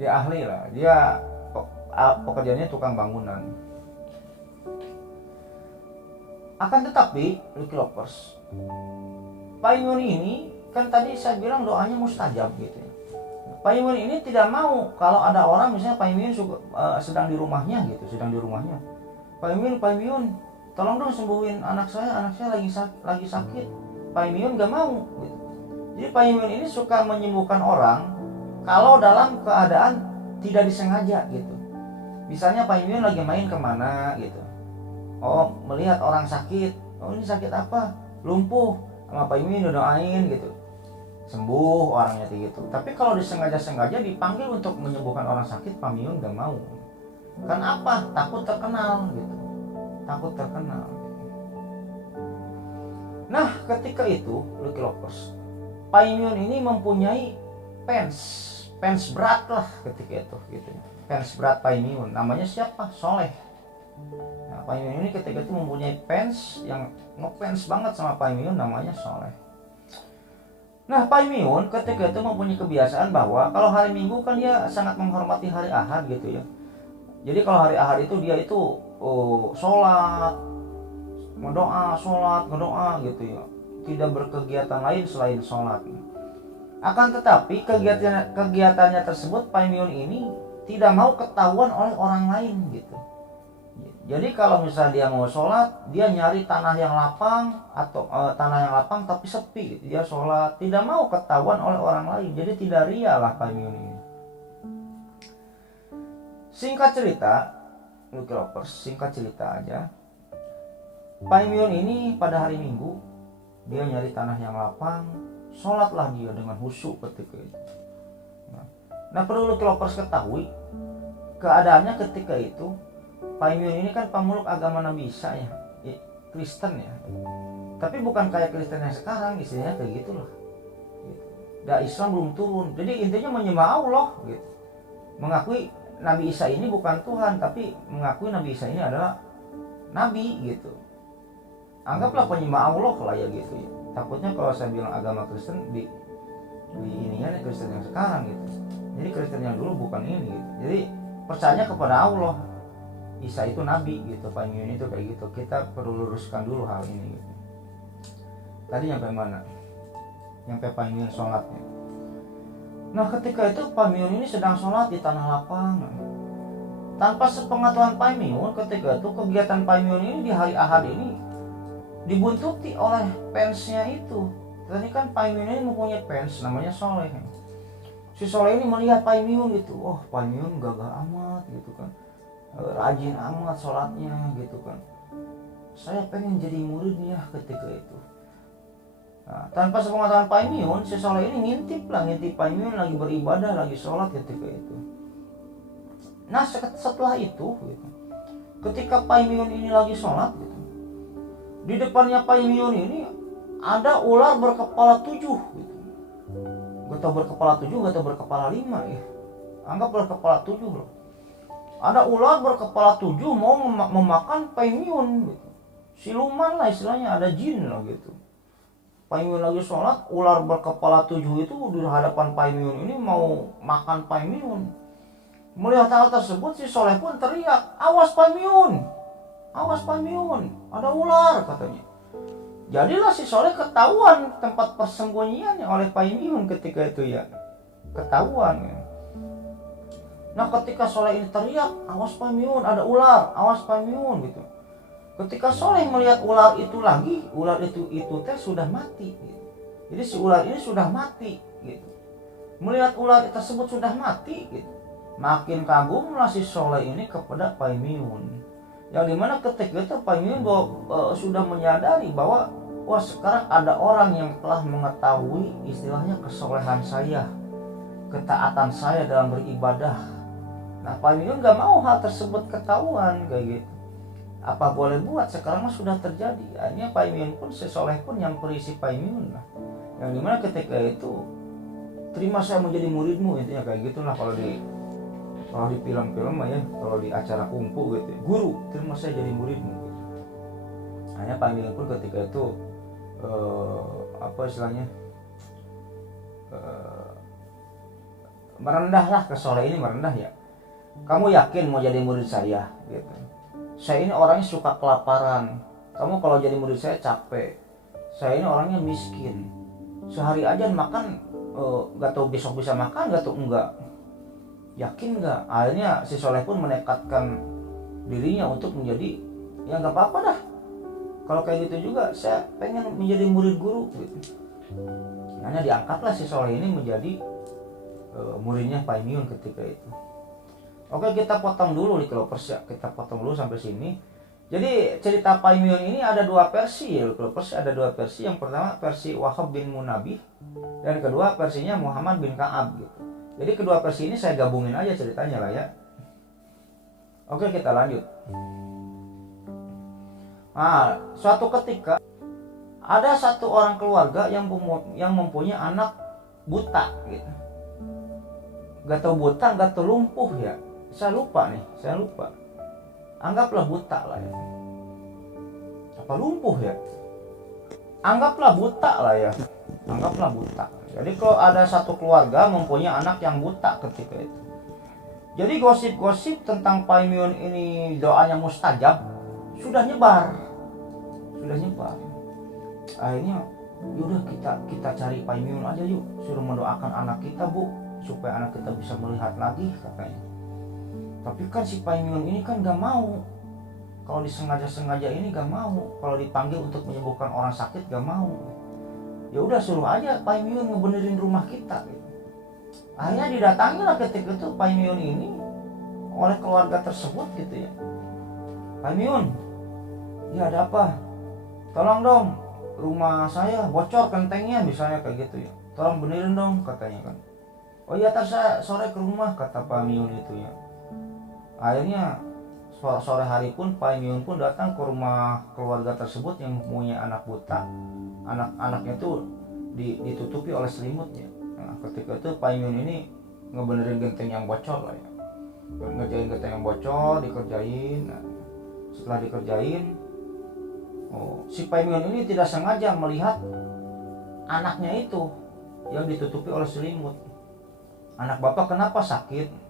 Dia ahli lah. Dia pekerjaannya tukang bangunan. Akan tetapi, Lucky Lovers, Paimiyun ini kan tadi saya bilang doanya mustajab gitu ya. Paimiyun ini tidak mau kalau ada orang misalnya Paimiyun sedang di rumahnya. Paimiyun, tolong dong sembuhin anak saya lagi sakit. Paimiyun gak mau gitu. Jadi Paimiyun ini suka menyembuhkan orang kalau dalam keadaan tidak disengaja gitu. Misalnya Paimiyun lagi main kemana gitu, melihat orang sakit, ini sakit apa, lumpuh, sama Pak Mimin doain gitu, sembuh orangnya gitu. Tapi kalau disengaja-sengaja dipanggil untuk menyembuhkan orang sakit, Pak Mimin gak mau. Kan apa? Takut terkenal gitu, takut terkenal. Nah ketika itu Lucky Lovers, Pak Mimin ini mempunyai fans berat lah ketika itu gitu. Fans berat Pak Mimin, namanya siapa? Soleh. Nah, Pak Mimin ini ketika itu mempunyai fans yang ngefans banget sama Pak Mimin, namanya Soleh. Nah Pak Mimin ketika itu mempunyai kebiasaan bahwa kalau hari Minggu kan dia sangat menghormati hari Ahad gitu ya. Jadi kalau hari Ahad itu dia itu sholat, ngedoa gitu ya. Tidak berkegiatan lain selain sholat. Akan tetapi kegiatannya tersebut Pak Mimin ini tidak mau ketahuan oleh orang lain gitu. Jadi kalau misalnya dia mau sholat, dia nyari tanah yang lapang atau tanah yang lapang tapi sepi, dia sholat, tidak mau ketahuan oleh orang lain. Jadi tidak ria lah Pak Mimin ini. Singkat cerita, Lucky Lovers, singkat cerita aja, Pak Mimin ini pada hari Minggu dia nyari tanah yang lapang, sholatlah dia dengan khusyuk ketika itu. Nah perlu Lucky Lovers ketahui, keadaannya ketika itu Pak Mimin ini kan pemuluk agama Nabi Isa ya, Kristen ya. Tapi bukan kayak Kristen yang sekarang, istilahnya kayak gitu loh. Dan Islam belum turun. Jadi intinya menyembah Allah gitu. Mengakui Nabi Isa ini bukan Tuhan, tapi mengakui Nabi Isa ini adalah Nabi gitu. Anggaplah penyembah Allah lah ya gitu ya. Takutnya kalau saya bilang agama Kristen di ininya Kristen yang sekarang gitu. Jadi Kristen yang dulu bukan ini gitu. Jadi percaya kepada Allah. Isa itu nabi gitu, Pak Mimin itu kayak gitu. Kita perlu luruskan dulu hal ini gitu. Tadi nyampe mana? Nyampe Pak Mimin sholatnya. Nah ketika itu Pak Mimin ini sedang sholat di tanah lapang. Tanpa sepengetahuan Pak Mimin, ketika itu kegiatan Pak Mimin ini di hari Ahad ini dibuntuti oleh fansnya itu. Tadi kan Pak Mimin ini mempunyai fans namanya Soleh. Si Soleh ini melihat Pak Mimin gitu, oh Pak Mimin gagah amat gitu kan, rajin amat sholatnya gitu kan, saya pengen jadi muridnya ketika itu. Nah, tanpa sepengetahuan Pak Mimin, si Soleh ini ngintip Pak Mimin lagi beribadah, lagi sholat ketika itu. Nah setelah itu gitu, ketika Pak Mimin ini lagi sholat gitu, di depannya Pak Mimin ini ada ular berkepala 7 gitu. Gak tau berkepala 7, gak tau berkepala 5 ya, anggap berkepala 7 loh. Ada ular berkepala 7 mau memakan Pak Mimin gitu. Siluman lah istilahnya, ada jin lah gitu. Pak Mimin lagi sholat, ular berkepala 7 itu di hadapan Pak Mimin ini mau makan Pak Mimin. Melihat hal tersebut si Soleh pun teriak, awas Pak Mimin, awas Pak Mimin, ada ular katanya. Jadilah si Soleh ketahuan tempat persembunyiannya oleh Pak Mimin ketika itu ya, ketahuan ya. Nah ketika Soleh ini teriak, awas Pak Mimin, ada ular, awas Pak Mimin gitu. Ketika Soleh melihat ular itu lagi, ular itu teh sudah mati gitu. Jadi si ular ini sudah mati gitu. Melihat ular tersebut sudah mati gitu, makin kagumlah si Soleh ini kepada Pak Mimin. Yang dimana ketika itu Pak Mimin sudah menyadari bahwa wah sekarang ada orang yang telah mengetahui istilahnya kesolehan saya, ketaatan saya dalam beribadah. Nah Pak Mimin gak mau hal tersebut ketahuan kayak gitu. Apa boleh buat, sekarang mah sudah terjadi. Akhirnya Pak Mimin pun, si Soleh pun yang perisi Pak Mimin lah. Yang dimana ketika itu, terima saya menjadi muridmu, intinya kayak gitulah kalau di film-film ya, kalau di acara kungfu gitu. Guru, terima saya jadi muridmu. Gitu. Akhirnya Pak Mimin pun ketika itu apa istilahnya? Merendahlah ke Soleh ini, merendah ya. Kamu yakin mau jadi murid saya gitu. Saya ini orangnya suka kelaparan. Kamu kalau jadi murid saya capek. Saya ini orangnya miskin. Sehari aja makan gak tahu besok bisa makan, gak tahu enggak. Yakin gak? Akhirnya si Soleh pun menekatkan dirinya untuk menjadi, ya gak apa-apa dah. Kalau kayak gitu juga saya pengen menjadi murid guru gitu. Hanya diangkatlah si Soleh ini menjadi muridnya Pak Mimin ketika itu. Oke, kita potong dulu nih Lovers ya. Kita potong dulu sampai sini. Jadi cerita Paimyun ini ada dua versi ya, ada dua versi. Yang pertama versi Wahab bin Munabih dan kedua versinya Muhammad bin Ka'ab gitu. Jadi kedua versi ini saya gabungin aja ceritanya lah ya. Oke, kita lanjut. Nah, suatu ketika ada satu orang keluarga yang mempunyai anak buta gitu. Gak tau buta, gak tau lumpuh ya. Saya lupa. Anggaplah buta lah ya. Apa lumpuh ya? Anggaplah buta lah ya. Jadi kalau ada satu keluarga mempunyai anak yang buta ketika itu. Jadi gosip-gosip tentang Paimyun ini doanya mustajab sudah nyebar. Akhirnya yaudah kita cari Paimyun aja yuk, suruh mendoakan anak kita bu, supaya anak kita bisa melihat lagi katanya. Tapi kan si Paimyun ini kan gak mau. Kalau disengaja-sengaja ini gak mau. Kalau dipanggil untuk menyembuhkan orang sakit gak mau. Ya udah suruh aja Paimyun ngebenerin rumah kita gitu. Akhirnya didatangi lah ketika itu Paimyun ini oleh keluarga tersebut gitu ya. Paimyun, ya ada apa? Tolong dong, rumah saya bocor gentengnya misalnya kayak gitu ya. Tolong benerin dong katanya kan. Oh iya, ntar saya sore ke rumah kata Paimyun itu ya. Akhirnya sore hari pun Paimyun pun datang ke rumah keluarga tersebut yang mempunyai anak buta. Anak-anaknya itu ditutupi oleh selimutnya. Nah, ketika itu Paimyun ini ngebenerin genteng yang bocor lah ya. Ngerjain genteng yang bocor, dikerjain. Nah, setelah dikerjain, si Paimyun ini tidak sengaja melihat anaknya itu yang ditutupi oleh selimut. Anak bapak kenapa sakit?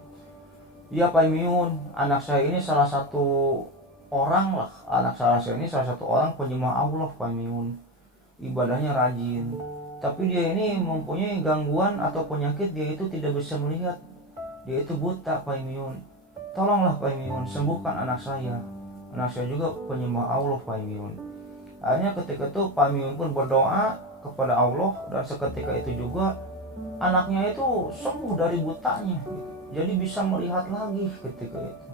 Ya Paimyun, anak saya ini salah satu orang penyembah Allah Paimyun. Ibadahnya rajin. Tapi dia ini mempunyai gangguan atau penyakit, dia itu tidak bisa melihat. Dia itu buta Paimyun. Tolonglah Paimyun, sembuhkan anak saya. Anak saya juga penyembah Allah Paimyun. Akhirnya ketika itu Paimyun pun berdoa kepada Allah, dan seketika itu juga anaknya itu sembuh dari butanya. Jadi bisa melihat lagi ketika itu.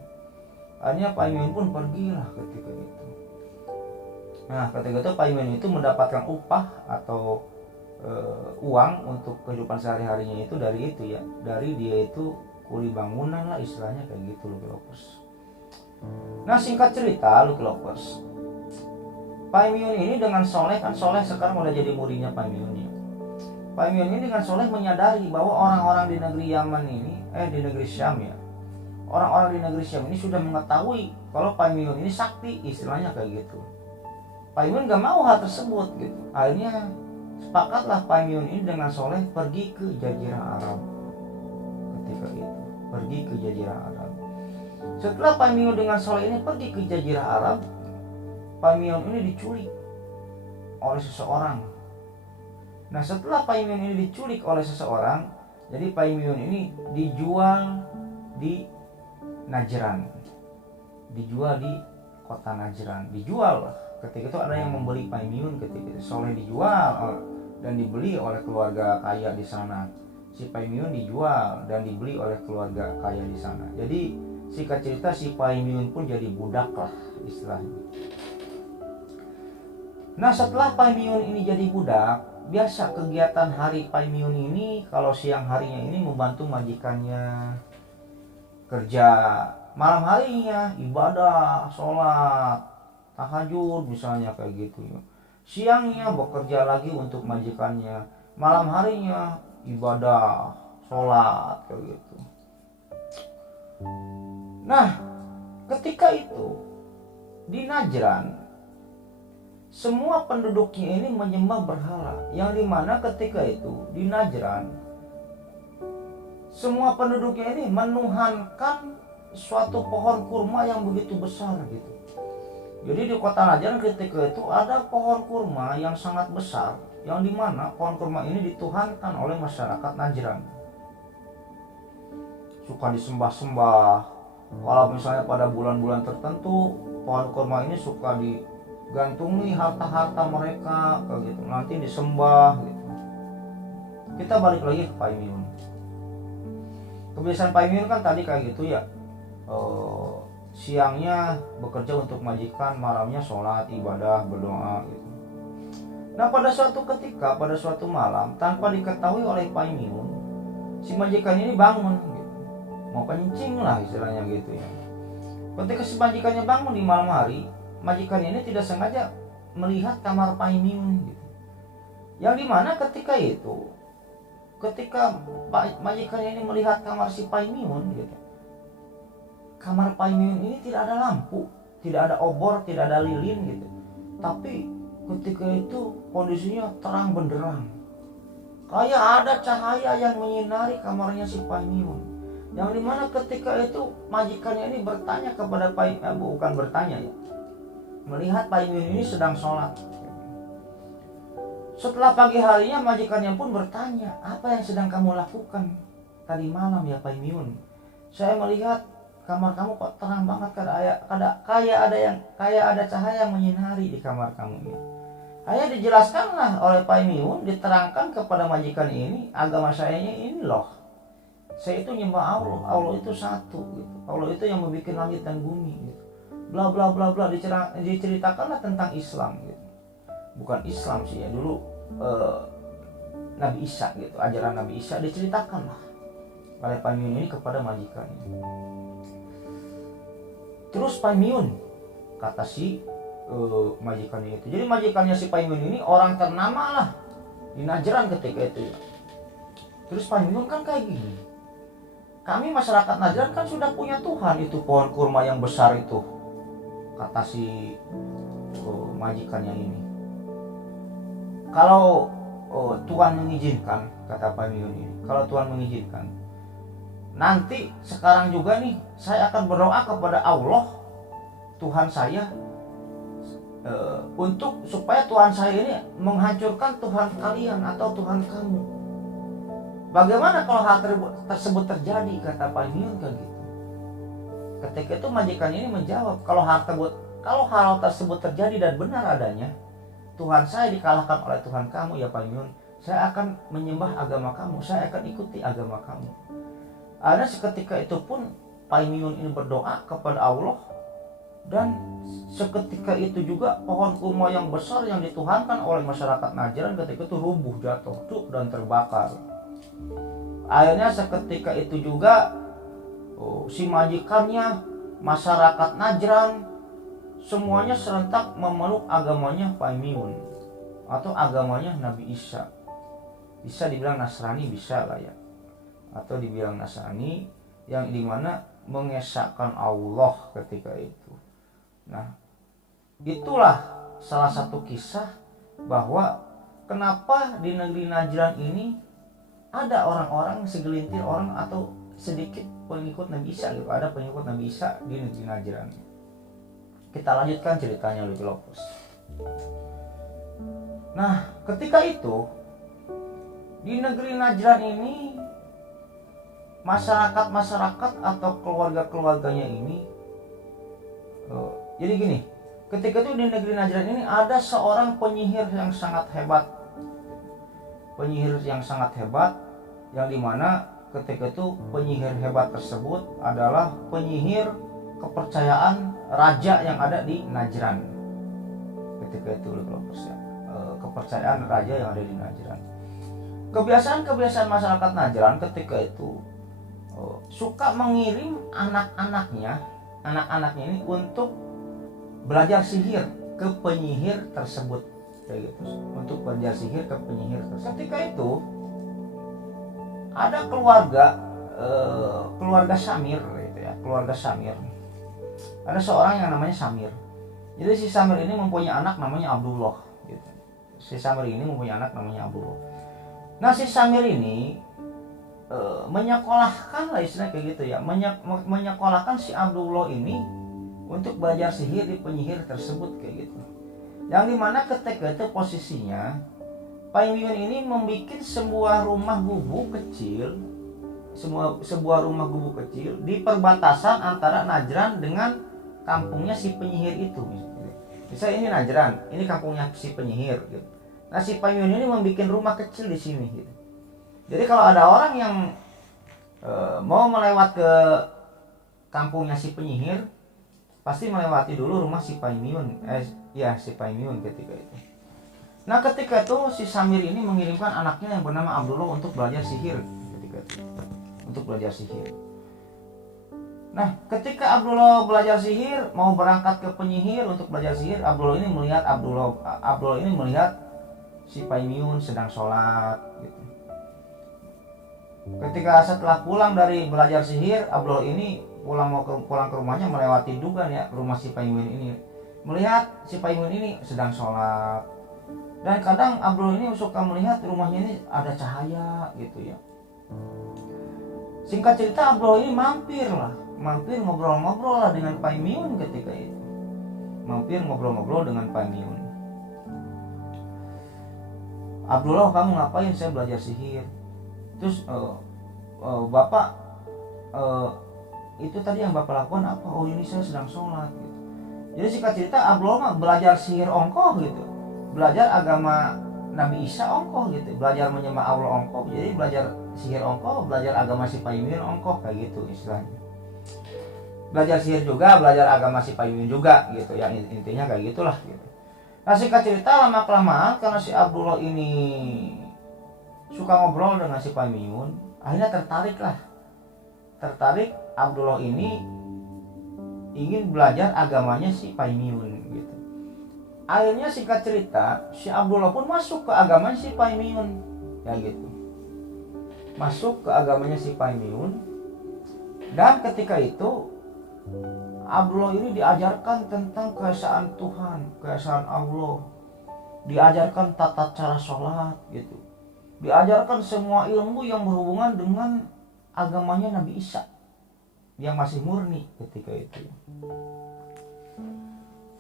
Akhirnya Paimyun pun pergilah ketika itu. Nah, ketika itu Paimyun itu mendapatkan upah atau uang untuk kehidupan sehari-harinya itu dari itu ya. Dari dia itu kuli bangunan lah istilahnya kayak gitu Lucky Lovers. Nah, singkat cerita Lucky Lovers, Paimyun ini dengan soleh, kan soleh sekarang udah jadi muridnya Paimyun ya. Paimyun ini dengan soleh menyadari bahwa orang-orang di negeri Yaman ini, di negeri Syam ya, orang-orang di negeri Syam ini sudah mengetahui kalau Paimyun ini sakti, istilahnya kayak gitu. Paimyun gak mau hal tersebut gitu. Akhirnya sepakatlah Paimyun ini dengan soleh pergi ke Jazirah Arab. Ketika itu pergi ke Jazirah Arab. Setelah Paimyun dengan soleh ini pergi ke Jazirah Arab, Paimyun ini diculik oleh seseorang. Nah, setelah Paimyun ini diculik oleh seseorang, jadi Paimyun ini dijual di Najran, dijual di kota Najran, dijual. Ketika itu ada yang membeli Paimyun, ketika itu soleh dijual dan dibeli oleh keluarga kaya di sana. Si Paimyun dijual dan dibeli oleh keluarga kaya di sana. Jadi singkat cerita si Paimyun pun jadi budak lah istilahnya. Nah, setelah Paimyun ini jadi budak, biasa kegiatan hari Paimyun ini kalau siang harinya ini membantu majikannya kerja, malam harinya ibadah, sholat, tahajud misalnya kayak gitu ya. Siangnya bekerja lagi untuk majikannya, malam harinya ibadah, sholat kayak gitu. Nah, ketika itu di Najran semua penduduknya ini menyembah berhala, yang dimana ketika itu di Najran semua penduduknya ini menuhankan suatu pohon kurma yang begitu besar gitu. Jadi di kota Najran ketika itu ada pohon kurma yang sangat besar, yang dimana pohon kurma ini dituhankan oleh masyarakat Najran. Suka disembah-sembah. Kalau misalnya pada bulan-bulan tertentu pohon kurma ini suka digantungi harta-harta mereka kayak gitu, nanti disembah gitu. Kita balik lagi ke Paimyun. Kebiasaan Paimyun kan tadi kayak gitu ya, siangnya bekerja untuk majikan, malamnya sholat, ibadah, berdoa gitu. Nah pada suatu ketika, pada suatu malam, tanpa diketahui oleh Pai Miun, si majikan ini bangun gitu. Mau kencing lah istilahnya gitu ya. Ketika si majikannya bangun di malam hari, majikan ini tidak sengaja melihat kamar Pai Miun gitu. Yang dimana ketika itu, ketika majikannya ini melihat kamar si Pai Miun gitu, kamar Pai Miun ini tidak ada lampu, tidak ada obor, tidak ada lilin gitu. Tapi ketika itu kondisinya terang benderang, kayak ada cahaya yang menyinari kamarnya si Pai Miun. Yang dimana ketika itu majikannya ini bertanya kepada bukan bertanya ya, melihat Pai Miun ini sedang sholat. Setelah pagi harinya majikannya pun bertanya, apa yang sedang kamu lakukan tadi malam ya Pai Miun? Saya melihat kamar kamu kok terang banget, kayak ada cahaya yang menyinari di kamar kamu ini. Hanya dijelaskanlah oleh Pai Miun, diterangkan kepada majikan ini, agama saya ini loh. Saya itu nyembah Allah, Allah itu satu gitu. Allah itu yang membuat langit dan bumi gitu. Bla bla bla bla, diceritakanlah tentang Islam gitu. Bukan Islam sih ya, dulu Nabi Isa gitu, ajaran Nabi Isa diceritakanlah oleh Pai Miun ini kepada majikannya. Terus Pai Miun, kata si majikannya itu. Jadi majikannya si Pai Miun ini orang ternama lah di Najran ketika itu ya. Terus Pai Miun kan kayak gini, kami masyarakat Najran kan sudah punya Tuhan, itu pohon kurma yang besar itu, kata si majikannya ini. Kalau Tuhan mengizinkan, kata Pai Miun ini, kalau Tuhan mengizinkan, nanti sekarang juga nih saya akan berdoa kepada Allah Tuhan saya, untuk supaya Tuhan saya ini menghancurkan Tuhan kalian atau Tuhan kamu. Bagaimana kalau hal tersebut terjadi, kata Pai Miun kan gitu. Ketika itu majikan ini menjawab, kalau hal tersebut terjadi dan benar adanya, Tuhan saya dikalahkan oleh Tuhan kamu ya Pai Miun, saya akan menyembah agama kamu, saya akan ikuti agama kamu. Ada seketika itu pun Pai Miun ini berdoa kepada Allah, dan seketika itu juga pohon kurma yang besar yang dituhankan oleh masyarakat Najran ketika itu rubuh, jatuh dan terbakar. Akhirnya seketika itu juga si majikannya, masyarakat Najran, semuanya serentak memeluk agamanya Pai Miun atau agamanya Nabi Isa. Bisa dibilang Nasrani, bisa lah ya, atau dibilang Nasrani, yang dimana mengesahkan Allah ketika itu. Nah, itulah salah satu kisah bahwa kenapa di negeri Najran ini ada orang-orang, segelintir orang atau sedikit pengikut Nabi Isa gitu. Ada pengikut Nabi Isa di negeri Najran. Kita lanjutkan ceritanya lebih lopus. Nah, ketika itu di negeri Najran ini, masyarakat atau keluarganya ini, jadi gini, ketika itu di negeri Najran ini ada seorang penyihir yang sangat hebat, yang dimana ketika itu penyihir hebat tersebut adalah penyihir kepercayaan raja yang ada di Najran. Ketika itu kepercayaan raja yang ada di Najran. Kebiasaan masyarakat Najran ketika itu suka mengirim anak-anaknya ini untuk belajar sihir ke penyihir tersebut, kayak gitu, untuk belajar sihir ke penyihir tersebut. Ketika itu ada keluarga Samir gitu ya, keluarga Samir. Ada seorang yang namanya Samir. Jadi si Samir ini mempunyai anak namanya Abdullah gitu. Nah, si Samir ini menyekolahkan lah istilahnya kayak gitu ya, menyekolahkan si Abdullah ini untuk belajar sihir di penyihir tersebut kayak gitu. Yang dimana ketika itu posisinya Pai Miun ini membuat sebuah rumah gubuk kecil di perbatasan antara Najran dengan kampungnya si penyihir itu. Misalnya ini Najran, ini kampungnya si penyihir gitu. Nah, si Pai Miun ini membuat rumah kecil di sini gitu. Jadi kalau ada orang yang mau melewat ke kampungnya si penyihir, pasti melewati dulu rumah si Paimyun, si Paimyun ketika itu. Nah ketika itu si Samir ini mengirimkan anaknya yang bernama Abdullah untuk belajar sihir ketika itu, untuk belajar sihir. Nah ketika Abdullah belajar sihir, mau berangkat ke penyihir untuk belajar sihir, Abdullah ini melihat si Paimyun sedang sholat gitu. Ketika setelah pulang dari belajar sihir, Abdullah ini pulang ke rumahnya, melewati juga ya rumah si Paimyun ini, melihat si Paimyun ini sedang sholat. Dan kadang Abdullah ini suka melihat rumahnya ini ada cahaya gitu ya. Singkat cerita, Abdullah ini mampir ngobrol-ngobrol lah dengan Paimyun ketika itu. Mampir ngobrol-ngobrol dengan Paimyun. Abdullah, kamu ngapain? Saya belajar sihir. Terus Bapak, itu tadi yang Bapak lakukan apa? Oh ini saya sedang sholat gitu. Jadi singkat cerita, Abdullah belajar sihir ongkoh gitu, belajar agama Nabi Isa ongkoh gitu, belajar menyembah Allah ongkoh. Jadi belajar sihir ongkoh, belajar agama si Paimyun ongkoh, kayak gitu istilahnya. Belajar sihir juga, belajar agama si Paimyun juga gitu ya, intinya kayak gitulah gitu. Nah singkat cerita, lama kelamaan karena si Abdullah ini suka ngobrol dengan si Paimyun, akhirnya tertarik Abdullah ini ingin belajar agamanya si Paimyun gitu. Akhirnya singkat cerita, si Abdullah pun masuk ke agamanya si Paimyun ya gitu, masuk ke agamanya si Paimyun. Dan ketika itu Abdullah ini diajarkan tentang keesaan Tuhan, keesaan Allah, diajarkan tata cara sholat gitu, diajarkan semua ilmu yang berhubungan dengan agamanya Nabi Isa yang masih murni ketika itu.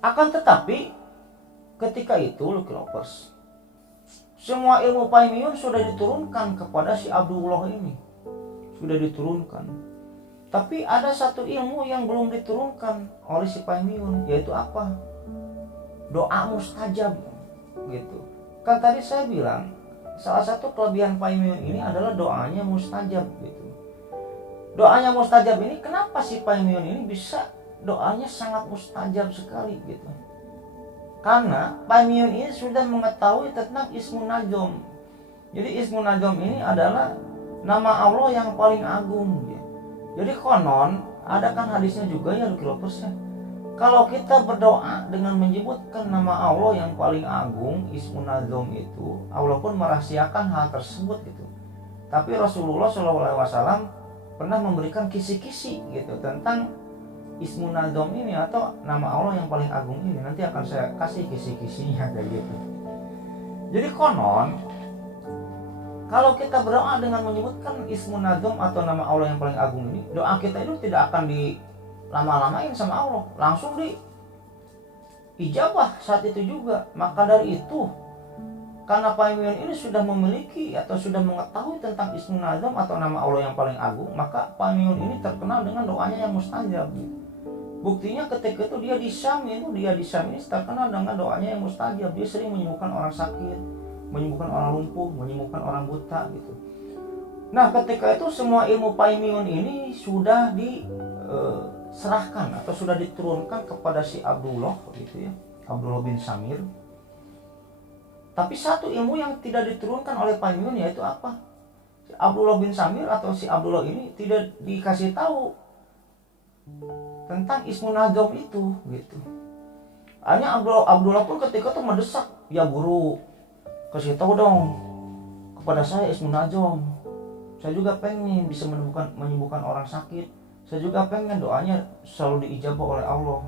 Akan tetapi ketika itu Lucky Lovers, semua ilmu Paimyun sudah diturunkan kepada si Abdullah ini, sudah diturunkan. Tapi ada satu ilmu yang belum diturunkan oleh si Paimyun, yaitu apa? Doa mustajab gitu. Kan tadi saya bilang salah satu kelebihan Paimyun ini adalah doanya mustajab gitu. Doanya mustajab ini, kenapa si Paimyun ini bisa doanya sangat mustajab sekali gitu? Karena Paimyun ini sudah mengetahui tentang Ismun Najom. Jadi Ismun Najom ini adalah nama Allah yang paling agung gitu. Jadi konon ada kan hadisnya juga ya Lucky Lovers ya, kalau kita berdoa dengan menyebutkan nama Allah yang paling agung, Ismun Najom itu, Allah pun merahasiakan hal tersebut gitu. Tapi Rasulullah SAW pernah memberikan kisi-kisi gitu tentang Ismun Najom ini atau nama Allah yang paling agung ini. Nanti akan saya kasih kisi-kisinya kayak gitu. Jadi konon kalau kita berdoa dengan menyebutkan Ismun Najom atau nama Allah yang paling agung ini, doa kita itu tidak akan dilama-lamain sama Allah, langsung diijabah saat itu juga. Maka dari itu, karena Paimyun ini sudah memiliki atau sudah mengetahui tentang Ismun Najom atau nama Allah yang paling agung, maka Paimyun ini terkenal dengan doanya yang mustajab. Buktinya ketika itu dia di Syam ini terkenal dengan doanya yang mustajab. Dia sering menyembuhkan orang sakit, menyembuhkan orang lumpuh, menyembuhkan orang buta gitu. Nah ketika itu semua ilmu Paimyun ini sudah diserahkan atau sudah diturunkan kepada si Abdullah gitu ya, Abdullah bin Samir. Tapi satu ilmu yang tidak diturunkan oleh Paimyun, yaitu apa? Si Abdullah bin Samir atau si Abdullah ini tidak dikasih tahu tentang Ismun Najom itu gitu. Hanya Abdullah pun ketika itu mendesak, ya guru, kasih tahu dong kepada saya Ismun Najom. Saya juga pengen bisa menyembuhkan orang sakit. Saya juga pengen doanya selalu diijabah oleh Allah.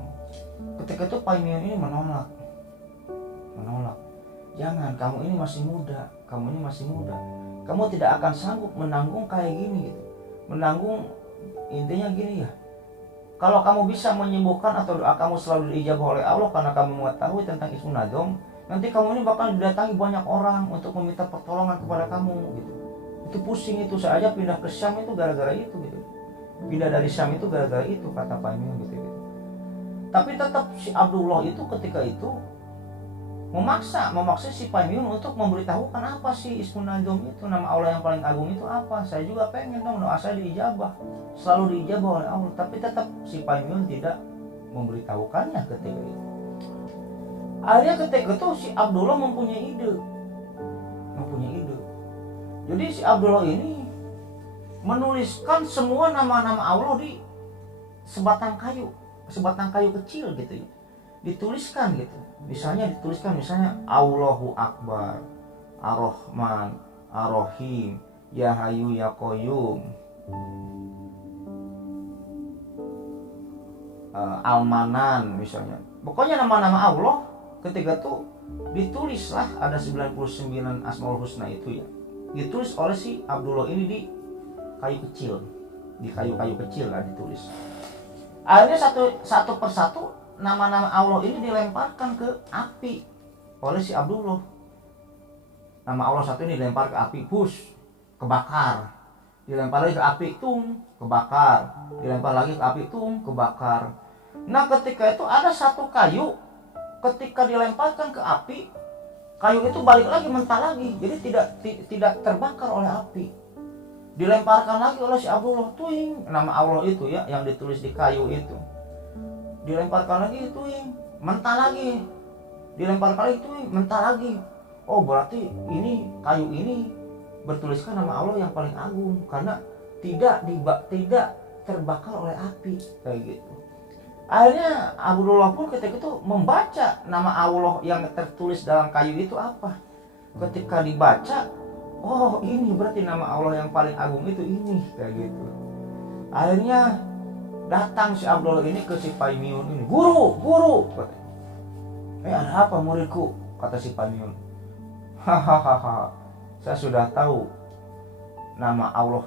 Ketika itu Paimyun ini menolak. Jangan, kamu ini masih muda. Kamu tidak akan sanggup menanggung kayak gini gitu. Menanggung, intinya gini ya. Kalau kamu bisa menyembuhkan atau doa kamu selalu diijabah oleh Allah karena kamu mengetahui tentang Ismun Najom, nanti kamu ini bakal didatangi banyak orang untuk meminta pertolongan kepada kamu gitu. Itu pusing itu, saya aja pindah ke Syam itu gara-gara itu gitu. Pindah dari Syam itu gara-gara itu, kata Paimyun gitu. Tapi tetap si Abdullah itu ketika itu memaksa si Paimyun untuk memberitahukan apa sih Ismun Najom itu, nama Allah yang paling agung itu apa. Saya juga pengen dong doa saya diijabah, selalu diijabah oleh Allah. Tapi tetap si Paimyun tidak memberitahukannya ketika itu. Akhirnya ketika itu si Abdullah mempunyai ide. Jadi si Abdullah ini menuliskan semua nama-nama Allah di sebatang kayu kecil gitu ya. Dituliskan gitu. Misalnya Allahu Akbar, Ar-Rahman, Ar-Rahim, Ya Hayyu Ya Qayyum, Al-Manan misalnya. Pokoknya nama-nama Allah ketika itu ditulislah, ada 99 Asmaul Husna itu ya. Ditulis oleh si Abdullah ini di kayu kecil lah ditulis. Akhirnya satu persatu nama-nama Allah ini dilemparkan ke api oleh si Abdullah. Nama Allah satu ini dilempar ke api, kebakar. Dilempar lagi ke api, kebakar. Dilempar lagi ke api, kebakar. Nah ketika itu ada satu kayu, ketika dilemparkan ke api, kayu itu balik lagi, mentah lagi. Jadi tidak terbakar oleh api. Dilemparkan lagi oleh si Abdullah, nama Allah itu ya yang ditulis di kayu itu. Dilemparkan lagi, mentah lagi. Dilemparkan lagi, mentah lagi. Oh berarti ini kayu ini bertuliskan nama Allah yang paling agung karena tidak terbakar oleh api kayak gitu. Akhirnya Abdullah pun ketika itu membaca nama Allah yang tertulis dalam kayu itu apa. Ketika dibaca, oh ini berarti nama Allah yang paling agung itu ini kayak gitu. Akhirnya datang si Abdullah ini ke si Paimiun ini, guru, ada apa muridku? Kata si Paimiun. Hahaha, saya sudah tahu nama Allah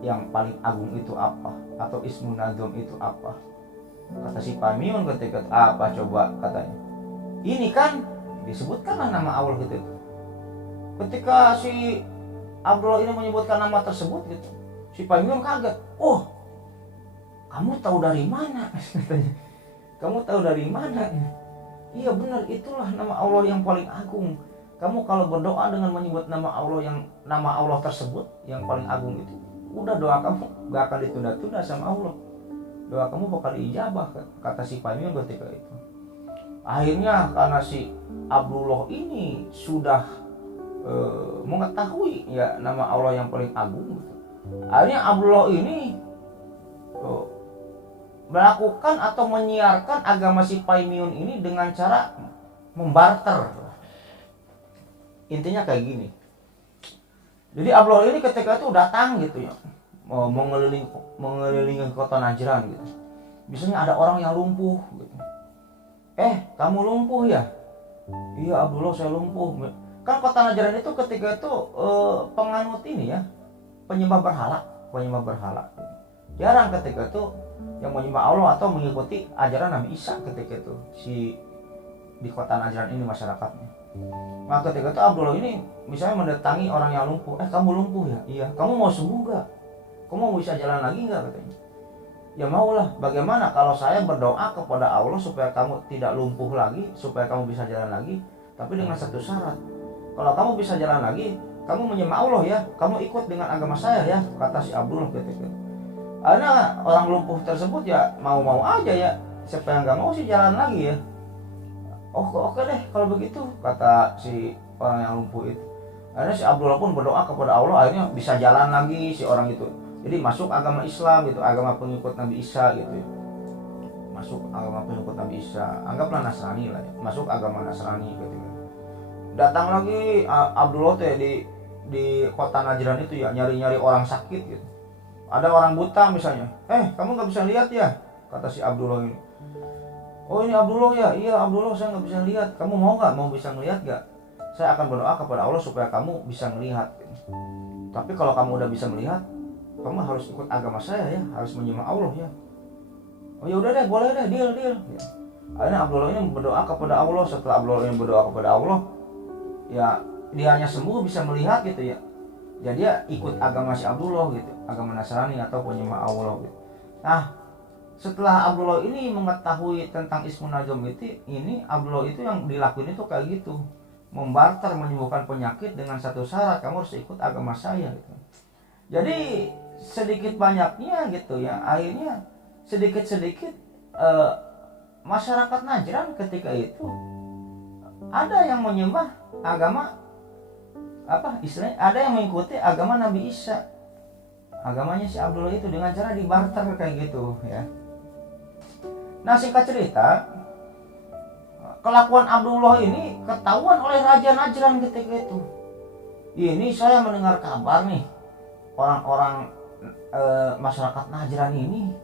yang paling agung itu apa, atau Ismun Azam itu apa. Kata si Paimiun ketika apa coba katanya. Ini kan disebutkanlah nama Allah gitu. Ketika si Abdullah ini menyebutkan nama tersebut gitu, si Paimiun kaget. Oh, kamu tahu dari mana? Katanya. Kamu tahu dari mana? Iya benar, itulah nama Allah yang paling agung. Kamu kalau berdoa dengan menyebut nama Allah tersebut yang paling agung itu, udah doa kamu gak akan ditunda-tunda sama Allah. Doa kamu bakal diijabah, kata si Paimiun ketika itu. Akhirnya karena si Abdullah ini sudah mengetahui ya nama Allah yang paling agung gitu. Akhirnya Abdullah ini melakukan atau menyiarkan agama si Paimiun ini dengan cara membarter. Intinya kayak gini. Jadi Abdullah ini ketika itu datang gitu ya, mengelilingi kota Najran gitu. Biasanya ada orang yang lumpuh gitu. Kamu lumpuh ya? Iya Abdullah, saya lumpuh. Kan kota Najran itu ketika itu penganut ini ya, penyembah berhala. Jarang ketika itu yang menyembah Allah atau mengikuti ajaran Nabi Isa ketika itu di kota Najran ini masyarakatnya. Maka ketika itu Abdullah ini misalnya mendatangi orang yang lumpuh. Kamu lumpuh ya? Iya. Kamu mau sembuh gak? Kamu mau bisa jalan lagi gak? Katanya. Ya maulah. Bagaimana kalau saya berdoa kepada Allah supaya kamu tidak lumpuh lagi, supaya kamu bisa jalan lagi, tapi dengan satu syarat. Kalau kamu bisa jalan lagi, kamu menyembah Allah ya, kamu ikut dengan agama saya ya, kata si Abdullah ketika itu. Karena orang lumpuh tersebut ya mau-mau aja ya, siapa yang gak mau sih jalan lagi ya. Oke deh kalau begitu, kata si orang yang lumpuh itu. Akhirnya si Abdullah pun berdoa kepada Allah, akhirnya bisa jalan lagi si orang itu. Jadi masuk agama Islam gitu, agama pengikut Nabi Isa gitu ya. Masuk agama pengikut Nabi Isa, anggaplah Nasrani lah ya, masuk agama Nasrani gitu ya. Datang lagi Abdullah tuh ya di kota Najran itu ya, nyari-nyari orang sakit gitu. Ada orang buta misalnya, kamu gak bisa lihat ya? Kata si Abdullah ini. Oh ini Abdullah ya? Iya Abdullah, saya gak bisa lihat. Kamu mau bisa ngelihat gak? Saya akan berdoa kepada Allah supaya kamu bisa melihat. Tapi kalau kamu udah bisa melihat, kamu harus ikut agama saya ya, harus menyembah Allah ya. Oh ya udah deh, boleh deh, deal. Ya. Akhirnya Abdullah ini berdoa kepada Allah. Setelah Abdullah ini berdoa kepada Allah, ya dia hanya sembuh, bisa melihat gitu ya. Jadi dia ikut agama si Abdullah gitu, agama Nasrani atau penyembah Allah gitu. Nah, setelah Abdullah ini mengetahui tentang Ismun Azam ini Abdullah itu yang dilakuin itu kayak gitu, membarter menyembuhkan penyakit dengan satu syarat, kamu harus ikut agama saya gitu. Jadi sedikit banyaknya gitu ya, akhirnya sedikit eh, masyarakat Najran ketika itu ada yang menyembah agama apa istilahnya, ada yang mengikuti agama Nabi Isa, agamanya si Abdullah itu, dengan cara dibarter kayak gitu ya. Nah singkat cerita, kelakuan Abdullah ini ketahuan oleh Raja Najran ketika itu. Ini saya mendengar kabar nih, orang-orang masyarakat Najran ini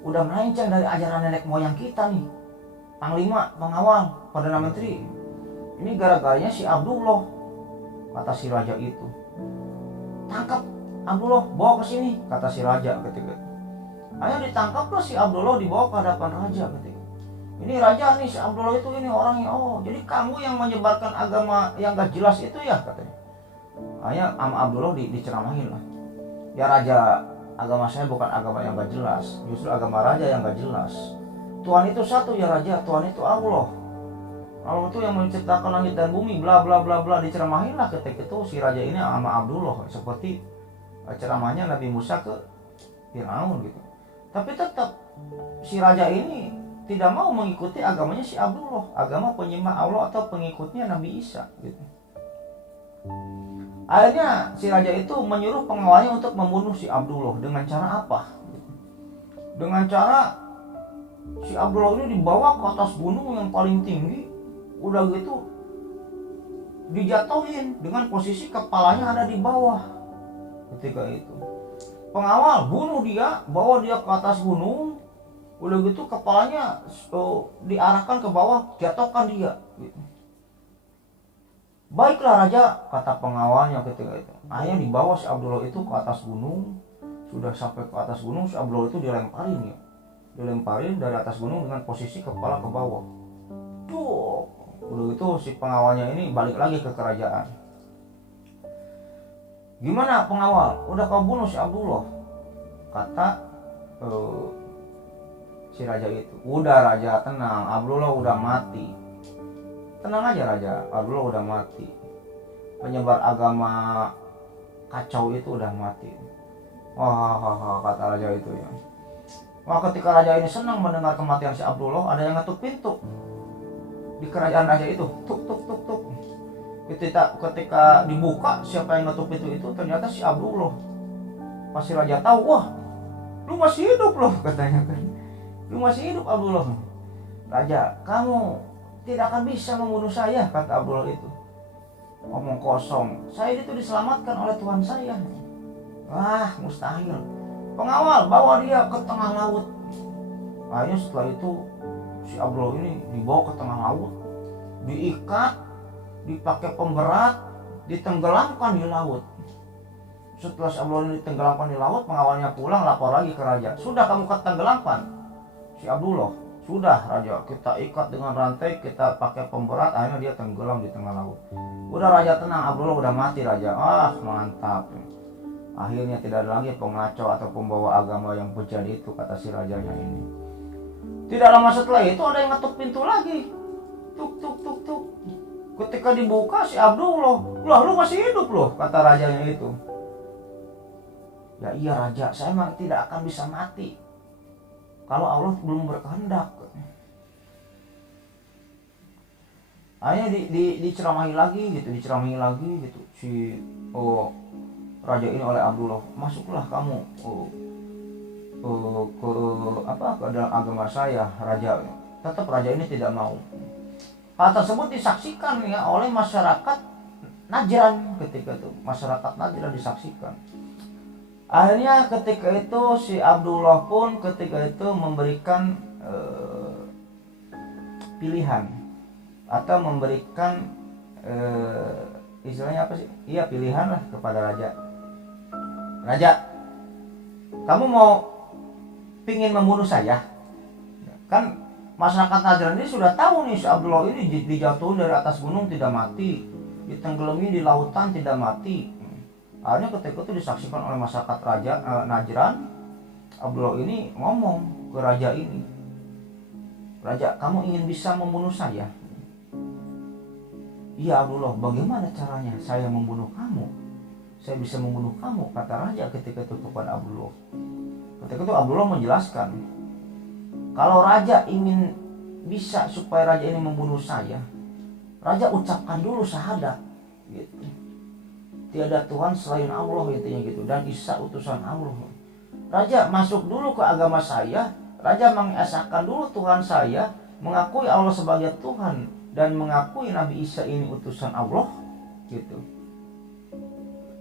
udah melenceng dari ajaran nenek moyang kita nih, Panglima, Pengawal, Perdana Menteri. Ini gara-garanya si Abdullah, kata si raja itu. Tangkap Abdullah, bawa ke sini, kata si raja ketika itu. Ayo ditangkaplah si Abdullah, dibawa ke hadapan raja ketika. Ini raja nih, si Abdullah itu ini orangnya. Oh, jadi kamu yang menyebarkan agama yang gak jelas itu ya, katanya. Ayo sama Abdullah diceramahin lah. Ya raja, agama saya bukan agama yang gak jelas, justru agama raja yang gak jelas. Tuhan itu satu ya raja, Tuhan itu Allah. Allah itu yang menciptakan langit dan bumi, bla bla bla bla. Diceramahin lah ketika itu si raja ini sama Abdullah, seperti ceramahnya Nabi Musa ke Firaun gitu. Tapi tetap si raja ini tidak mau mengikuti agamanya si Abdullah, agama penyembah Allah atau pengikutnya Nabi Isa gitu. Akhirnya si raja itu menyuruh pengawalnya untuk membunuh si Abdullah. Dengan cara apa? Dengan cara si Abdullah ini dibawa ke atas gunung yang paling tinggi, udah gitu dijatuhin dengan posisi kepalanya ada di bawah. Ketika itu pengawal bunuh dia, bawa dia ke atas gunung, udah gitu kepalanya diarahkan ke bawah, jatuhkan dia gitu. Baiklah raja, kata pengawalnya ketika itu. Akhirnya dibawa si Abdullah itu ke atas gunung. Sudah sampai ke atas gunung, si Abdullah itu dilemparin ya. Dilemparin dari atas gunung dengan posisi kepala ke bawah. Duh, udah itu si pengawalnya ini balik lagi ke kerajaan. Gimana pengawal? Udah kau bunuh si Abdullah? Kata si raja itu. Udah raja, tenang, Abdullah udah mati. Tenang aja raja, Abdullah udah mati. Penyebar agama kacau itu udah mati. Wah, kata raja itu ya. Wah, ketika raja ini senang mendengar kematian si Abdullah, ada yang ngetuk pintu di kerajaan raja itu. Tuk tuk tuk tuk. Ketika dibuka, siapa yang ngetuk pintu itu? Ternyata si Abdullah. Pas si raja tahu, wah, lu masih hidup loh, katanya kan. Lu masih hidup Abdullah. Raja, kamu tidak akan bisa membunuh saya, kata Abdullah itu. Ngomong kosong, saya itu diselamatkan oleh Tuhan saya. Wah, mustahil. Pengawal bawa dia ke tengah laut. Akhirnya setelah itu si Abdullah ini dibawa ke tengah laut, diikat, dipakai pemberat, ditenggelamkan di laut. Setelah si Abdullah ini ditenggelamkan di laut, pengawalnya pulang lapor lagi ke raja. Sudah kamu ketenggelamkan si Abdullah? Sudah raja, kita ikat dengan rantai, kita pakai pemberat, akhirnya dia tenggelam di tengah laut. Udah raja tenang, Abdullah udah mati raja. Ah mantap. Akhirnya tidak ada lagi pengacau atau pembawa agama yang bejat itu, kata si rajanya ini. Tidak lama setelah itu ada yang ngetuk pintu lagi. Tuk tuk tuk tuk. Ketika dibuka si Abdullah, lah lu masih hidup loh, kata rajanya itu. Ya iya raja, saya memang tidak akan bisa mati kalau Allah belum berkehendak. Akhirnya diceramahi lagi gitu si raja ini oleh Abdullah. Masuklah kamu ke dalam agama saya, raja. Tetap raja ini tidak mau. Hal tersebut disaksikan ya oleh masyarakat Najran ketika itu. Masyarakat Najran disaksikan. Akhirnya ketika itu si Abdullah pun ketika itu memberikan pilihan atau memberikan istilahnya apa sih? Iya, pilihan lah kepada raja. Raja, kamu mau pingin membunuh saya? Kan masyarakat Najran ini sudah tahu nih si Abdullah ini dijatuhin dari atas gunung tidak mati, ditenggelami di lautan tidak mati. Akhirnya ketika itu disaksikan oleh masyarakat Najran. Abdullah ini ngomong ke raja ini, raja, kamu ingin bisa membunuh saya? Iya Abdullah, bagaimana caranya saya membunuh kamu? Saya bisa membunuh kamu, kata raja ketika itu kepada Abdullah. Ketika itu Abdullah menjelaskan, kalau raja ingin bisa supaya raja ini membunuh saya, raja ucapkan dulu syahadat gitu. Tiada Tuhan selain Allah gitu, dan Isa utusan Allah. Raja masuk dulu ke agama saya, raja mengesahkan dulu Tuhan saya, mengakui Allah sebagai Tuhan dan mengakui Nabi Isa ini utusan Allah gitu.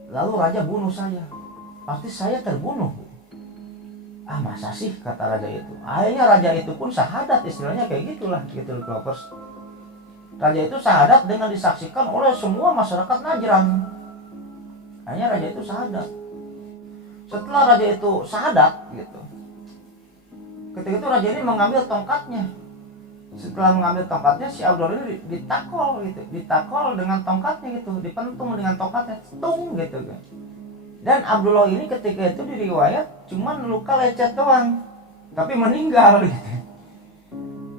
Lalu raja bunuh saya, pasti saya terbunuh. Masa sih, kata raja itu. Akhirnya raja itu pun syahadat, istilahnya kayak gitulah gitu Lovers. Raja itu syahadat dengan disaksikan oleh semua masyarakat Najran. Akhirnya raja itu syahadat. Setelah raja itu syahadat gitu, ketika itu raja ini mengambil tongkatnya. Setelah mengambil tongkatnya, si Abdullah ini ditakol gitu, ditakol dengan tongkatnya gitu, dipentung dengan tongkatnya, tung gitu kan. Dan Abdullah ini ketika itu diriwayat cuman luka lecet doang, tapi meninggal gitu.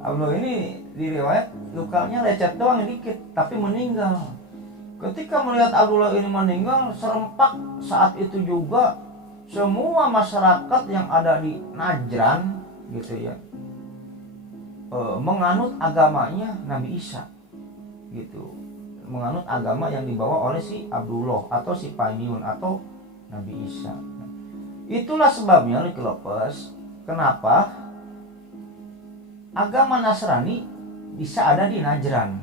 Abdullah ini diriwayat lukanya lecet doang dikit, tapi meninggal. Ketika melihat Abdullah ini meninggal, serempak saat itu juga semua masyarakat yang ada di Najran gitu ya, menganut agamanya Nabi Isa gitu, menganut agama yang dibawa oleh si Abdullah atau si Paymiun atau Nabi Isa. Itulah sebabnya Lovers, kenapa agama Nasrani bisa ada di Najran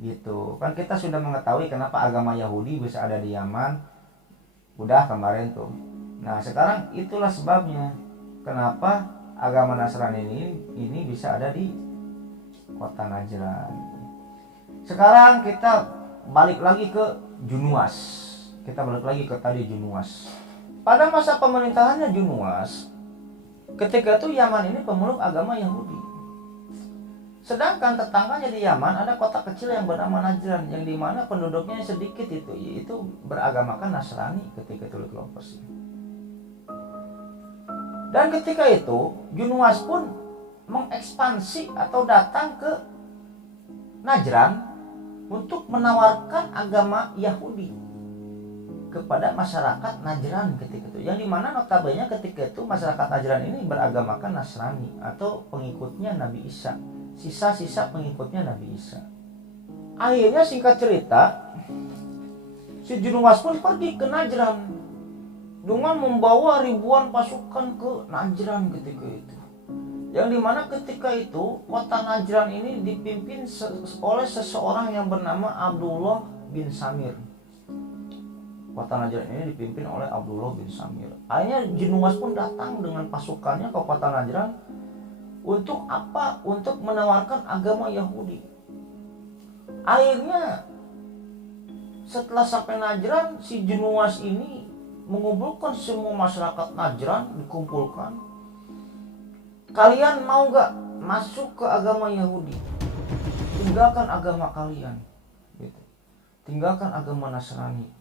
gitu. Kan kita sudah mengetahui kenapa agama Yahudi bisa ada di Yaman, udah kemarin tuh. Nah sekarang itulah sebabnya kenapa agama Nasrani ini bisa ada di kota Najran. Sekarang kita balik lagi ke Junuas. Kita balik lagi ke tadi Junuas. Pada masa pemerintahannya Junuas, ketika itu Yaman ini pemeluk agama Yahudi. Sedangkan tetangganya di Yaman ada kota kecil yang bernama Najran, yang dimana penduduknya sedikit itu, yaitu beragamakan Nasrani ketika itu Lovers. Dan ketika itu Junuas pun mengekspansi atau datang ke Najran untuk menawarkan agama Yahudi kepada masyarakat Najran ketika itu, yang dimana notabene ketika itu masyarakat Najran ini beragamakan Nasrani atau pengikutnya Nabi Isa, sisa-sisa pengikutnya Nabi Isa. Akhirnya singkat cerita, si Junuas pun pergi ke Najran dengan membawa ribuan pasukan ke Najran ketika itu, yang dimana ketika itu kota Najran ini dipimpin oleh seseorang yang bernama Abdullah bin Samir. Kota Najran ini dipimpin oleh Abdullah bin Samir. Akhirnya Junuas pun datang dengan pasukannya ke kota Najran. Untuk apa? Untuk menawarkan agama Yahudi. Akhirnya setelah sampai Najran, si Junuas ini mengumpulkan semua masyarakat Najran, dikumpulkan. Kalian mau gak masuk ke agama Yahudi? Tinggalkan agama kalian gitu. Tinggalkan agama Nasrani.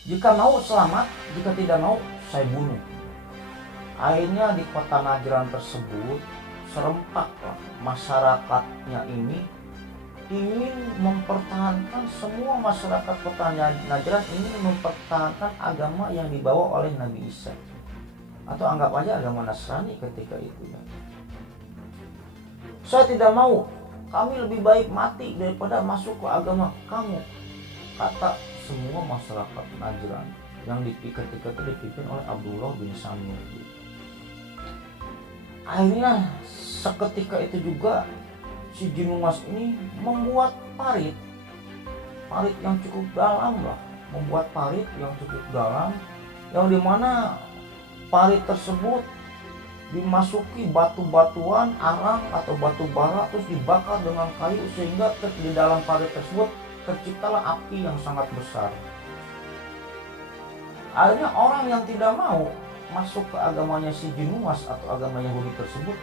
Jika mau selamat, jika tidak mau saya bunuh. Akhirnya di kota Najran tersebut serempaklah masyarakatnya ini ingin mempertahankan, semua masyarakat kota Najran ingin mempertahankan agama yang dibawa oleh Nabi Isa, atau anggap aja agama Nasrani ketika itu ya. Saya tidak mau, kami lebih baik mati daripada masuk ke agama kamu, kata semua masyarakat Najran yang ketika itu dipimpin oleh Abdullah bin Samir. Akhirnya seketika itu juga si Junuas ini membuat parit yang cukup dalam lah, membuat parit yang cukup dalam, yang dimana parit tersebut dimasuki batu-batuan arang atau batu bara, terus dibakar dengan kayu sehingga di dalam parit tersebut terciptalah api yang sangat besar. Akhirnya orang yang tidak mau masuk ke agamanya si Junuas atau agama Yahudi tersebut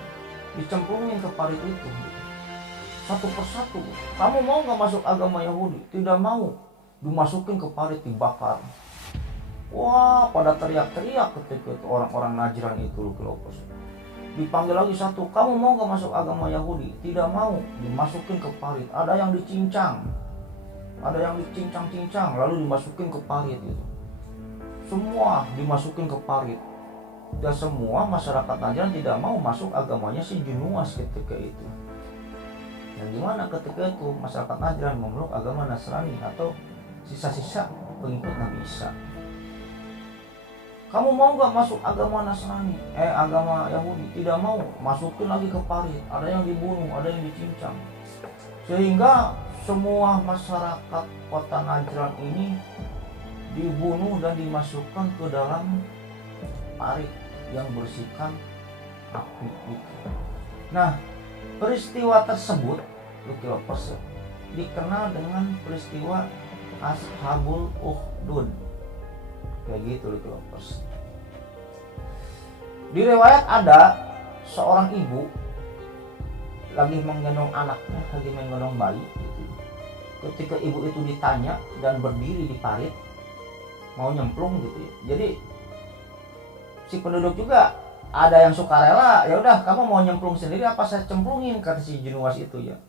dicemplungin ke parit itu satu persatu. Kamu mau gak masuk agama Yahudi? Tidak mau. Dimasukin ke parit, dibakar. Wah, pada teriak-teriak ketika itu orang-orang Najran itu Lovers. Dipanggil lagi satu, kamu mau gak masuk agama Yahudi? Tidak mau. Dimasukin ke parit. Ada yang dicincang, ada yang dicincang-cincang lalu dimasukin ke parit itu. Semua dimasukin ke parit. dan semua masyarakat Najran tidak mau masuk agamanya si Junuas ketika itu. Dan gimana ketika itu masyarakat Najran memeluk agama Nasrani atau sisa-sisa pengikut Nabi Isa. Kamu mau gak masuk agama Nasrani? Agama Yahudi? Tidak mau. Masukin lagi ke parit. Ada yang dibunuh, ada yang dicincang. Sehingga semua masyarakat kota Najran ini dibunuh dan dimasukkan ke dalam parit yang berisikan api itu. Nah, peristiwa tersebut dikenal dengan peristiwa Ashabul Ukhdud. Kayak gitu Lovers. Di riwayat ada seorang ibu lagi menggendong anaknya, lagi menggendong bayi gitu. Ketika ibu itu ditanya dan berdiri di parit mau nyemplung gitu ya. Jadi si penduduk juga ada yang sukarela, ya udah kamu mau nyemplung sendiri apa saya cemplungin, kata si Junuas itu ya.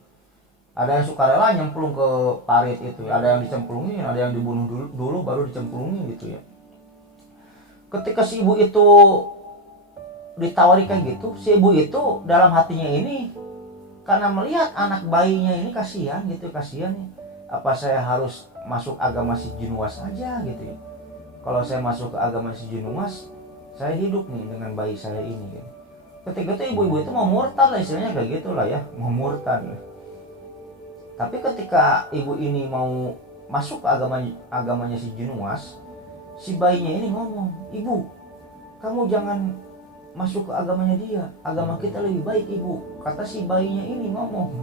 Ada yang sukarela nyemplung ke parit itu, ada yang dicemplungin, ada yang dibunuh dulu baru dicemplungin gitu ya. Ketika si ibu itu ditawari kayak gitu, si ibu itu dalam hatinya ini karena melihat anak bayinya ini kasihan gitu, kasihan nih. Apa saya harus masuk agama si Junuas aja gitu ya. Kalau saya masuk ke agama si Junuas, saya hidup nih dengan bayi saya ini gitu. Ketika itu ibu-ibu itu mau murtad lah, istilahnya kayak gitulah ya, mau murtad. Tapi ketika ibu ini mau masuk ke agamanya si Junuas, si bayinya ini ngomong, "Ibu, kamu jangan masuk ke agamanya dia, agama kita lebih baik ibu," kata si bayinya ini ngomong.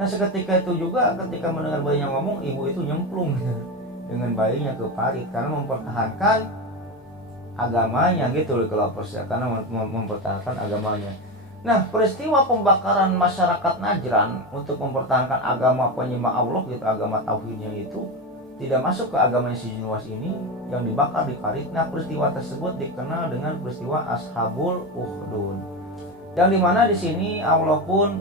Nah seketika itu juga ketika mendengar bayinya ngomong, ibu itu nyemplung dengan bayinya ke parit karena mempertahankan agamanya gitu loh Lovers ya, karena mempertahankan agamanya. Nah peristiwa pembakaran masyarakat Najran untuk mempertahankan agama penyembah Allah gitu, agama tauhidnya itu tidak masuk ke agama si Junuas ini yang dibakar di parit. Nah peristiwa tersebut dikenal dengan peristiwa Ashabul Ukhdud, yang dimana di sini Allah pun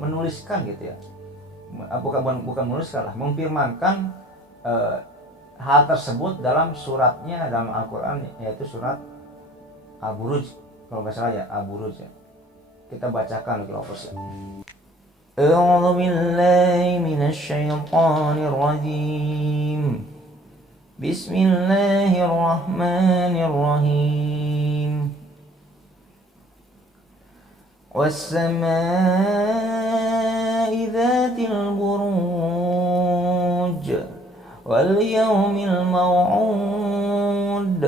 menuliskan gitu ya, bukan menuliskan lah, memfirmankan hal tersebut dalam suratnya dalam Al-Quran, yaitu surat Al-Buruj kalau nggak salah ya, Al-Buruj ya. Kita bacakan lagi Lovers ya. A'udzu billahi minasy syaithanir rajim. Bismillahirrahmanirrahim. Was-samaa'i dzatil buruj wal yawmil maw'ud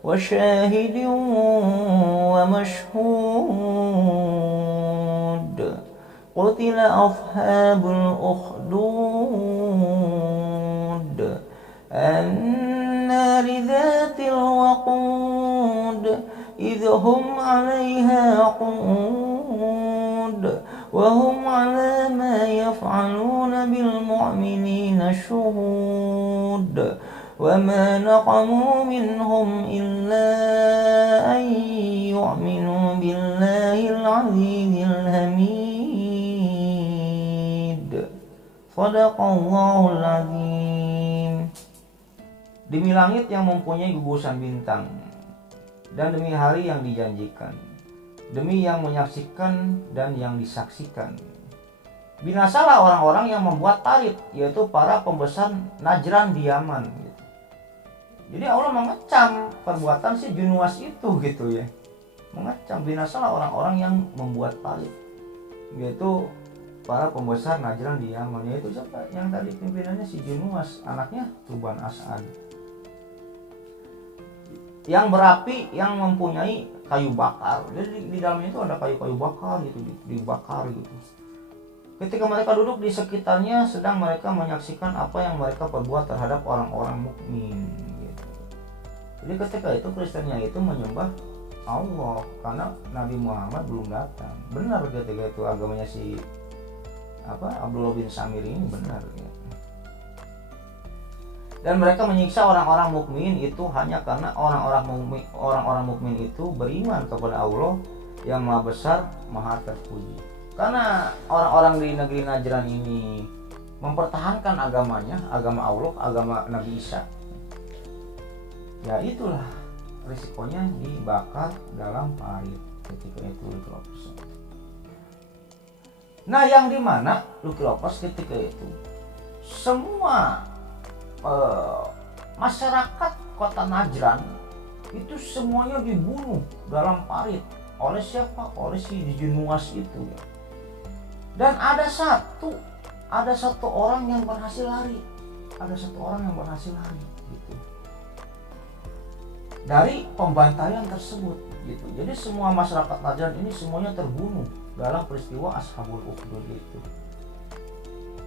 wa syahidin wa mashhud. Qutila ashabul ukhdud an-nari dzatil waqud idh hum 'alayha qu'ud wa hum 'ala ma yaf'aluna bil mu'minina shuhud wa ma naqamu minhum illa an yu'minu billahil 'azizzil hamid. Shadaqallahul azim. Demi langit yang mempunyai gugusan bintang, dan demi hari yang dijanjikan, demi yang menyaksikan dan yang disaksikan, binasalah orang-orang yang membuat parit, yaitu para pembesar Najran di Yaman gitu. Jadi Allah mengecam perbuatan si Junuas itu gitu ya, mengecam, binasalah orang-orang yang membuat parit, yaitu para pembesar Najran di Yaman, yaitu siapa? Yang tadi pimpinannya si Junuas, anaknya Tuban As'ad, yang berapi, yang mempunyai kayu bakar. Jadi di dalamnya itu ada kayu-kayu bakar gitu, dibakar gitu. Ketika mereka duduk di sekitarnya, sedang mereka menyaksikan apa yang mereka perbuat terhadap orang-orang mukmin gitu. Jadi ketika itu Kristennya itu menyembah Allah karena Nabi Muhammad belum datang. Benar ketika itu agamanya si Abdullah bin Samir ini benar gitu. Dan mereka menyiksa orang-orang mukmin itu hanya karena orang-orang mukmin itu beriman kepada Allah yang Maha Besar, Maha Terpuji. Karena orang-orang di negeri Najran ini mempertahankan agamanya, agama Allah, agama Nabi Isa. Ya itulah risikonya dibakar dalam parit ketika itu Lucky Lovers. Nah, yang dimana Lucky Lovers ketika itu semua masyarakat kota Najran itu semuanya dibunuh dalam parit. Oleh siapa? Oleh si Jenuas itu ya. Dan ada satu orang yang berhasil lari. Gitu. Dari pembantaian tersebut gitu. Jadi semua masyarakat Najran ini semuanya terbunuh dalam peristiwa Ashabul Ukhdud itu.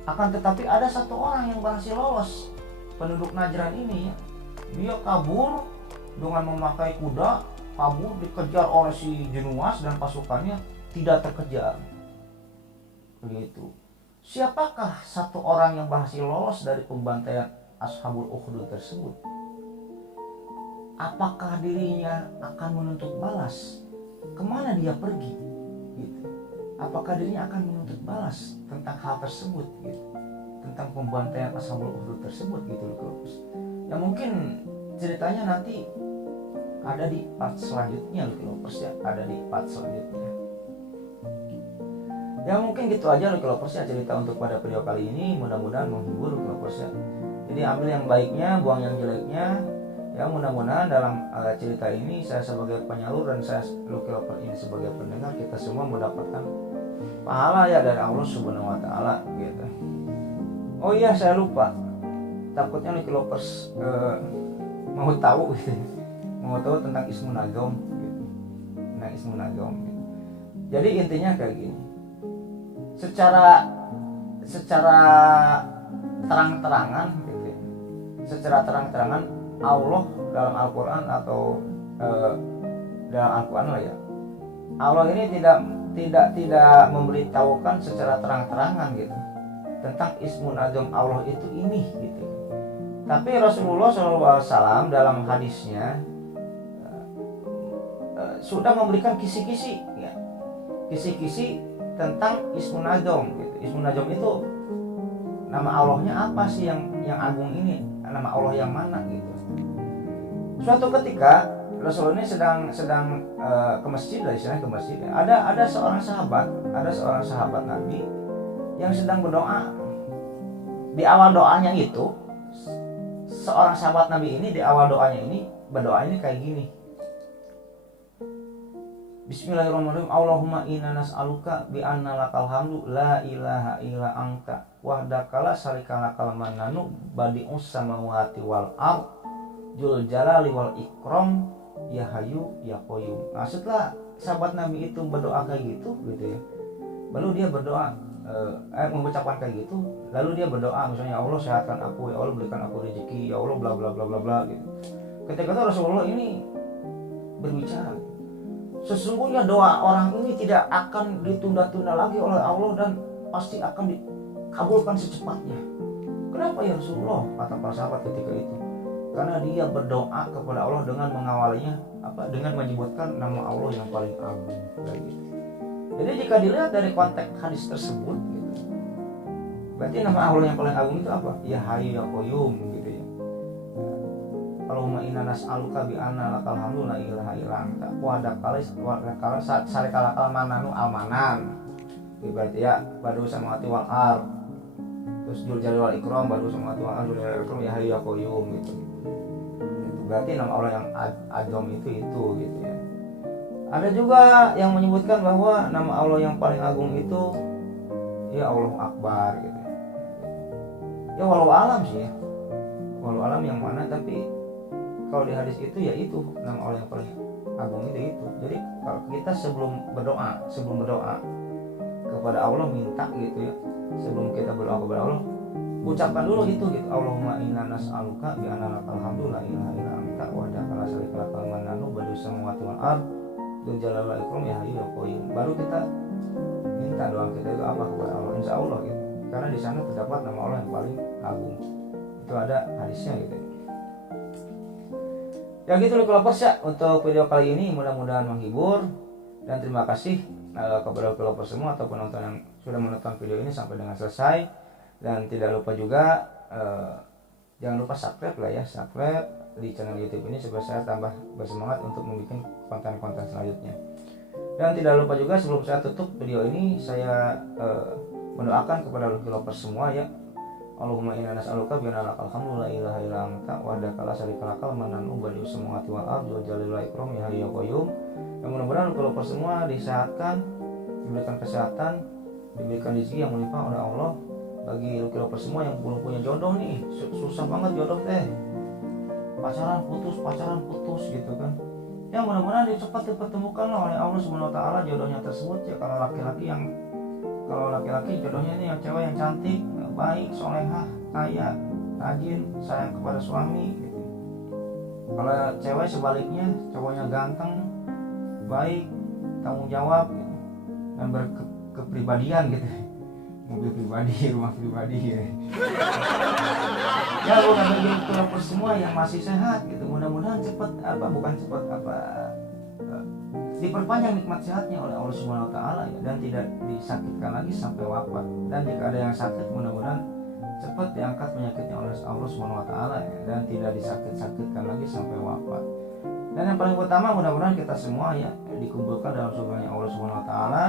Akan tetapi ada satu orang yang berhasil lolos, penduduk Najran ini ya. Dia kabur dengan memakai kuda, kabur dikejar oleh si Jenuas dan pasukannya tidak terkejar. Begitu. Siapakah satu orang yang berhasil lolos dari pembantaian Ashabul Ukhdud tersebut? Apakah dirinya akan menuntut balas? Kemana dia pergi? Gitu. Apakah dirinya akan menuntut balas tentang hal tersebut? Gitu. Tentang pembantaian Ashabul Ukhdud tersebut gitu loh. Ya mungkin ceritanya nanti ada di part selanjutnya loh, ya, ada di part selanjutnya. Ya mungkin gitu aja Lucky Lovers ya cerita untuk pada video kali ini, mudah-mudahan menghibur Lucky Lovers ya. Jadi ambil yang baiknya, buang yang jeleknya. Ya mudah-mudahan dalam cerita ini saya sebagai penyalur dan saya Lucky Lovers ini sebagai pendengar, kita semua mendapatkan pahala ya dari Allah Subhanahu wa taala gitu. Oh iya, saya lupa. Takutnya Lucky Lovers mau tahu gitu. Mau tahu tentang Ismun Azam gitu. Tentang Ismun Azam gitu. Jadi intinya kayak gini. Secara terang-terangan gitu. Secara terang-terangan Allah dalam Al-Qur'an atau dalam Al-Qur'an lah ya. Allah ini tidak memberitahukan secara terang-terangan gitu tentang Ismun Azam Allah itu ini gitu. Tapi Rasulullah SAW dalam hadisnya sudah memberikan kisi-kisi ya. Kisi-kisi tentang Ismun Azam gitu. Ismun Azam itu nama Allahnya apa sih yang agung ini? Nama Allah yang mana gitu. Suatu ketika Rasulullah ini sedang ke masjid, dari sana ke masjid. Ada seorang sahabat Nabi yang sedang berdoa. Di awal doanya itu, seorang sahabat Nabi ini di awal doanya ini berdoa ini kayak gini. Bismillahirrahmanirrahim. Allahumma inna nas'aluka bi anna lakal hamdu la ilaha illa anta wahdaka la syarika lakal mananu badi'us samawati wal ard dzul jalali wal ikram ya hayyu ya qayyum. Nah, setelah sahabat Nabi itu berdoa kayak gitu ya. Lalu dia berdoa mengucapkan kayak gitu, lalu dia berdoa misalnya, ya Allah sehatkan aku, ya Allah berikan aku rezeki, ya Allah bla bla bla bla bla gitu. Ketika itu Rasulullah ini berbicara, sesungguhnya doa orang ini tidak akan ditunda-tunda lagi oleh Allah dan pasti akan dikabulkan secepatnya. Kenapa ya Rasulullah? Kata para sahabat ketika itu. Karena dia berdoa kepada Allah dengan mengawalinya dengan menyebutkan nama Allah yang paling agung gitu. Jadi jika dilihat dari konteks hadis tersebut gitu, berarti nama Allah yang paling agung itu apa? Ya Hayyu ya Qayyum gitu ya. Allahumma inna nas'aluka bi anna lakal hamdu la ilaha illa anta wa dakala sarikal mananu almanan. Berarti ya badu samawati wal ard. Terus dzul jalali wal ikram badu samawati wal ard dzul jalali wal ikram ya Hayyu ya Qayyum gitu. Itu berarti nama Allah yang azam itu gitu ya. Ada juga yang menyebutkan bahwa nama Allah yang paling agung itu ya Allah Akbar gitu. Ya walau alam sih ya. Walau alam yang mana, tapi kalau di hadis itu ya itu nama Allah yang paling agung itu. Jadi kalau kita sebelum berdoa kepada Allah minta gitu ya. Sebelum kita berdoa kepada Allah, ucapkan dulu gitu. Allahumma inna nas'aluka bi anna lakal hamdu la ilaha illa anta wa la syarika lakal mananu badi'us samawati wal ard dzul jalali wal ikram ya hayyu ya qayyum. Baru kita minta doa kita itu apa kepada Allah, insya Allah gitu. Karena di sana terdapat nama Allah yang paling agung. Itu ada hadisnya gitu. Ya gitu Lucky Lovers ya, untuk video kali ini mudah-mudahan menghibur dan terima kasih kepada Lucky Lovers semua atau penonton yang sudah menonton video ini sampai dengan selesai. Dan tidak lupa juga Jangan lupa subscribe lah ya, subscribe di channel YouTube ini supaya saya tambah bersemangat untuk membuat konten-konten selanjutnya. Dan tidak lupa juga sebelum saya tutup video ini, saya mendoakan kepada Lucky Lovers semua ya. Allahumma inna nas'aluka bi anna lakal hamdu la ilaha illa anta wahdaka la syarika lakal mananu badius samawati wal ardi wa jalil wa ikram ya hayyu ya qayyum. Yang mudah-mudahan Lucky Lovers semua disehatkan, diberikan kesehatan, diberikan rezeki yang melimpah oleh Allah. Bagi Lucky Lovers semua yang belum punya jodoh nih, susah banget jodoh teh, pacaran putus gitu kan. Ya mudah-mudahan cepat dipertemukan oleh Allah Subhanahu wa taala jodohnya tersebut ya. Kalau laki-laki jodohnya ini yang cewek yang cantik, baik, solehah, kaya, rajin, sayang kepada suami gitu. Kalau cewek sebaliknya, cowoknya ganteng, baik, tanggung jawab gitu, dan berkepribadian gitu. Mobil pribadi, rumah pribadi ya. Ya bukan bagi Lovers semua yang masih sehat gitu, mudah-mudahan diperpanjang nikmat sehatnya oleh Allah Subhanahu wa taala ya, dan tidak disakitkan lagi sampai wafat. Dan jika ada yang sakit, mudah-mudahan cepat diangkat penyakitnya oleh Allah Subhanahu wa taala ya, dan tidak disakit-sakitkan lagi sampai wafat. Dan yang paling utama, mudah-mudahan kita semua ya dikumpulkan dalam surganya Allah Subhanahu wa taala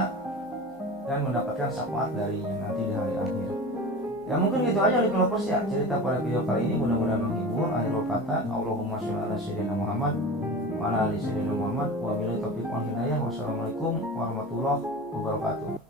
dan mendapatkan syafaat darinya nanti di hari akhir. Ya mungkin gitu aja Lucky Lovers ya, cerita pada video kali ini mudah-mudahan menghibur. Akhirul kata, Allahumma sholli ala sayyidina Muhammad wa ala ali sayyidina Muhammad wa billahi taufiq wal hidayah. Wassalamualaikum warahmatullahi wabarakatuh.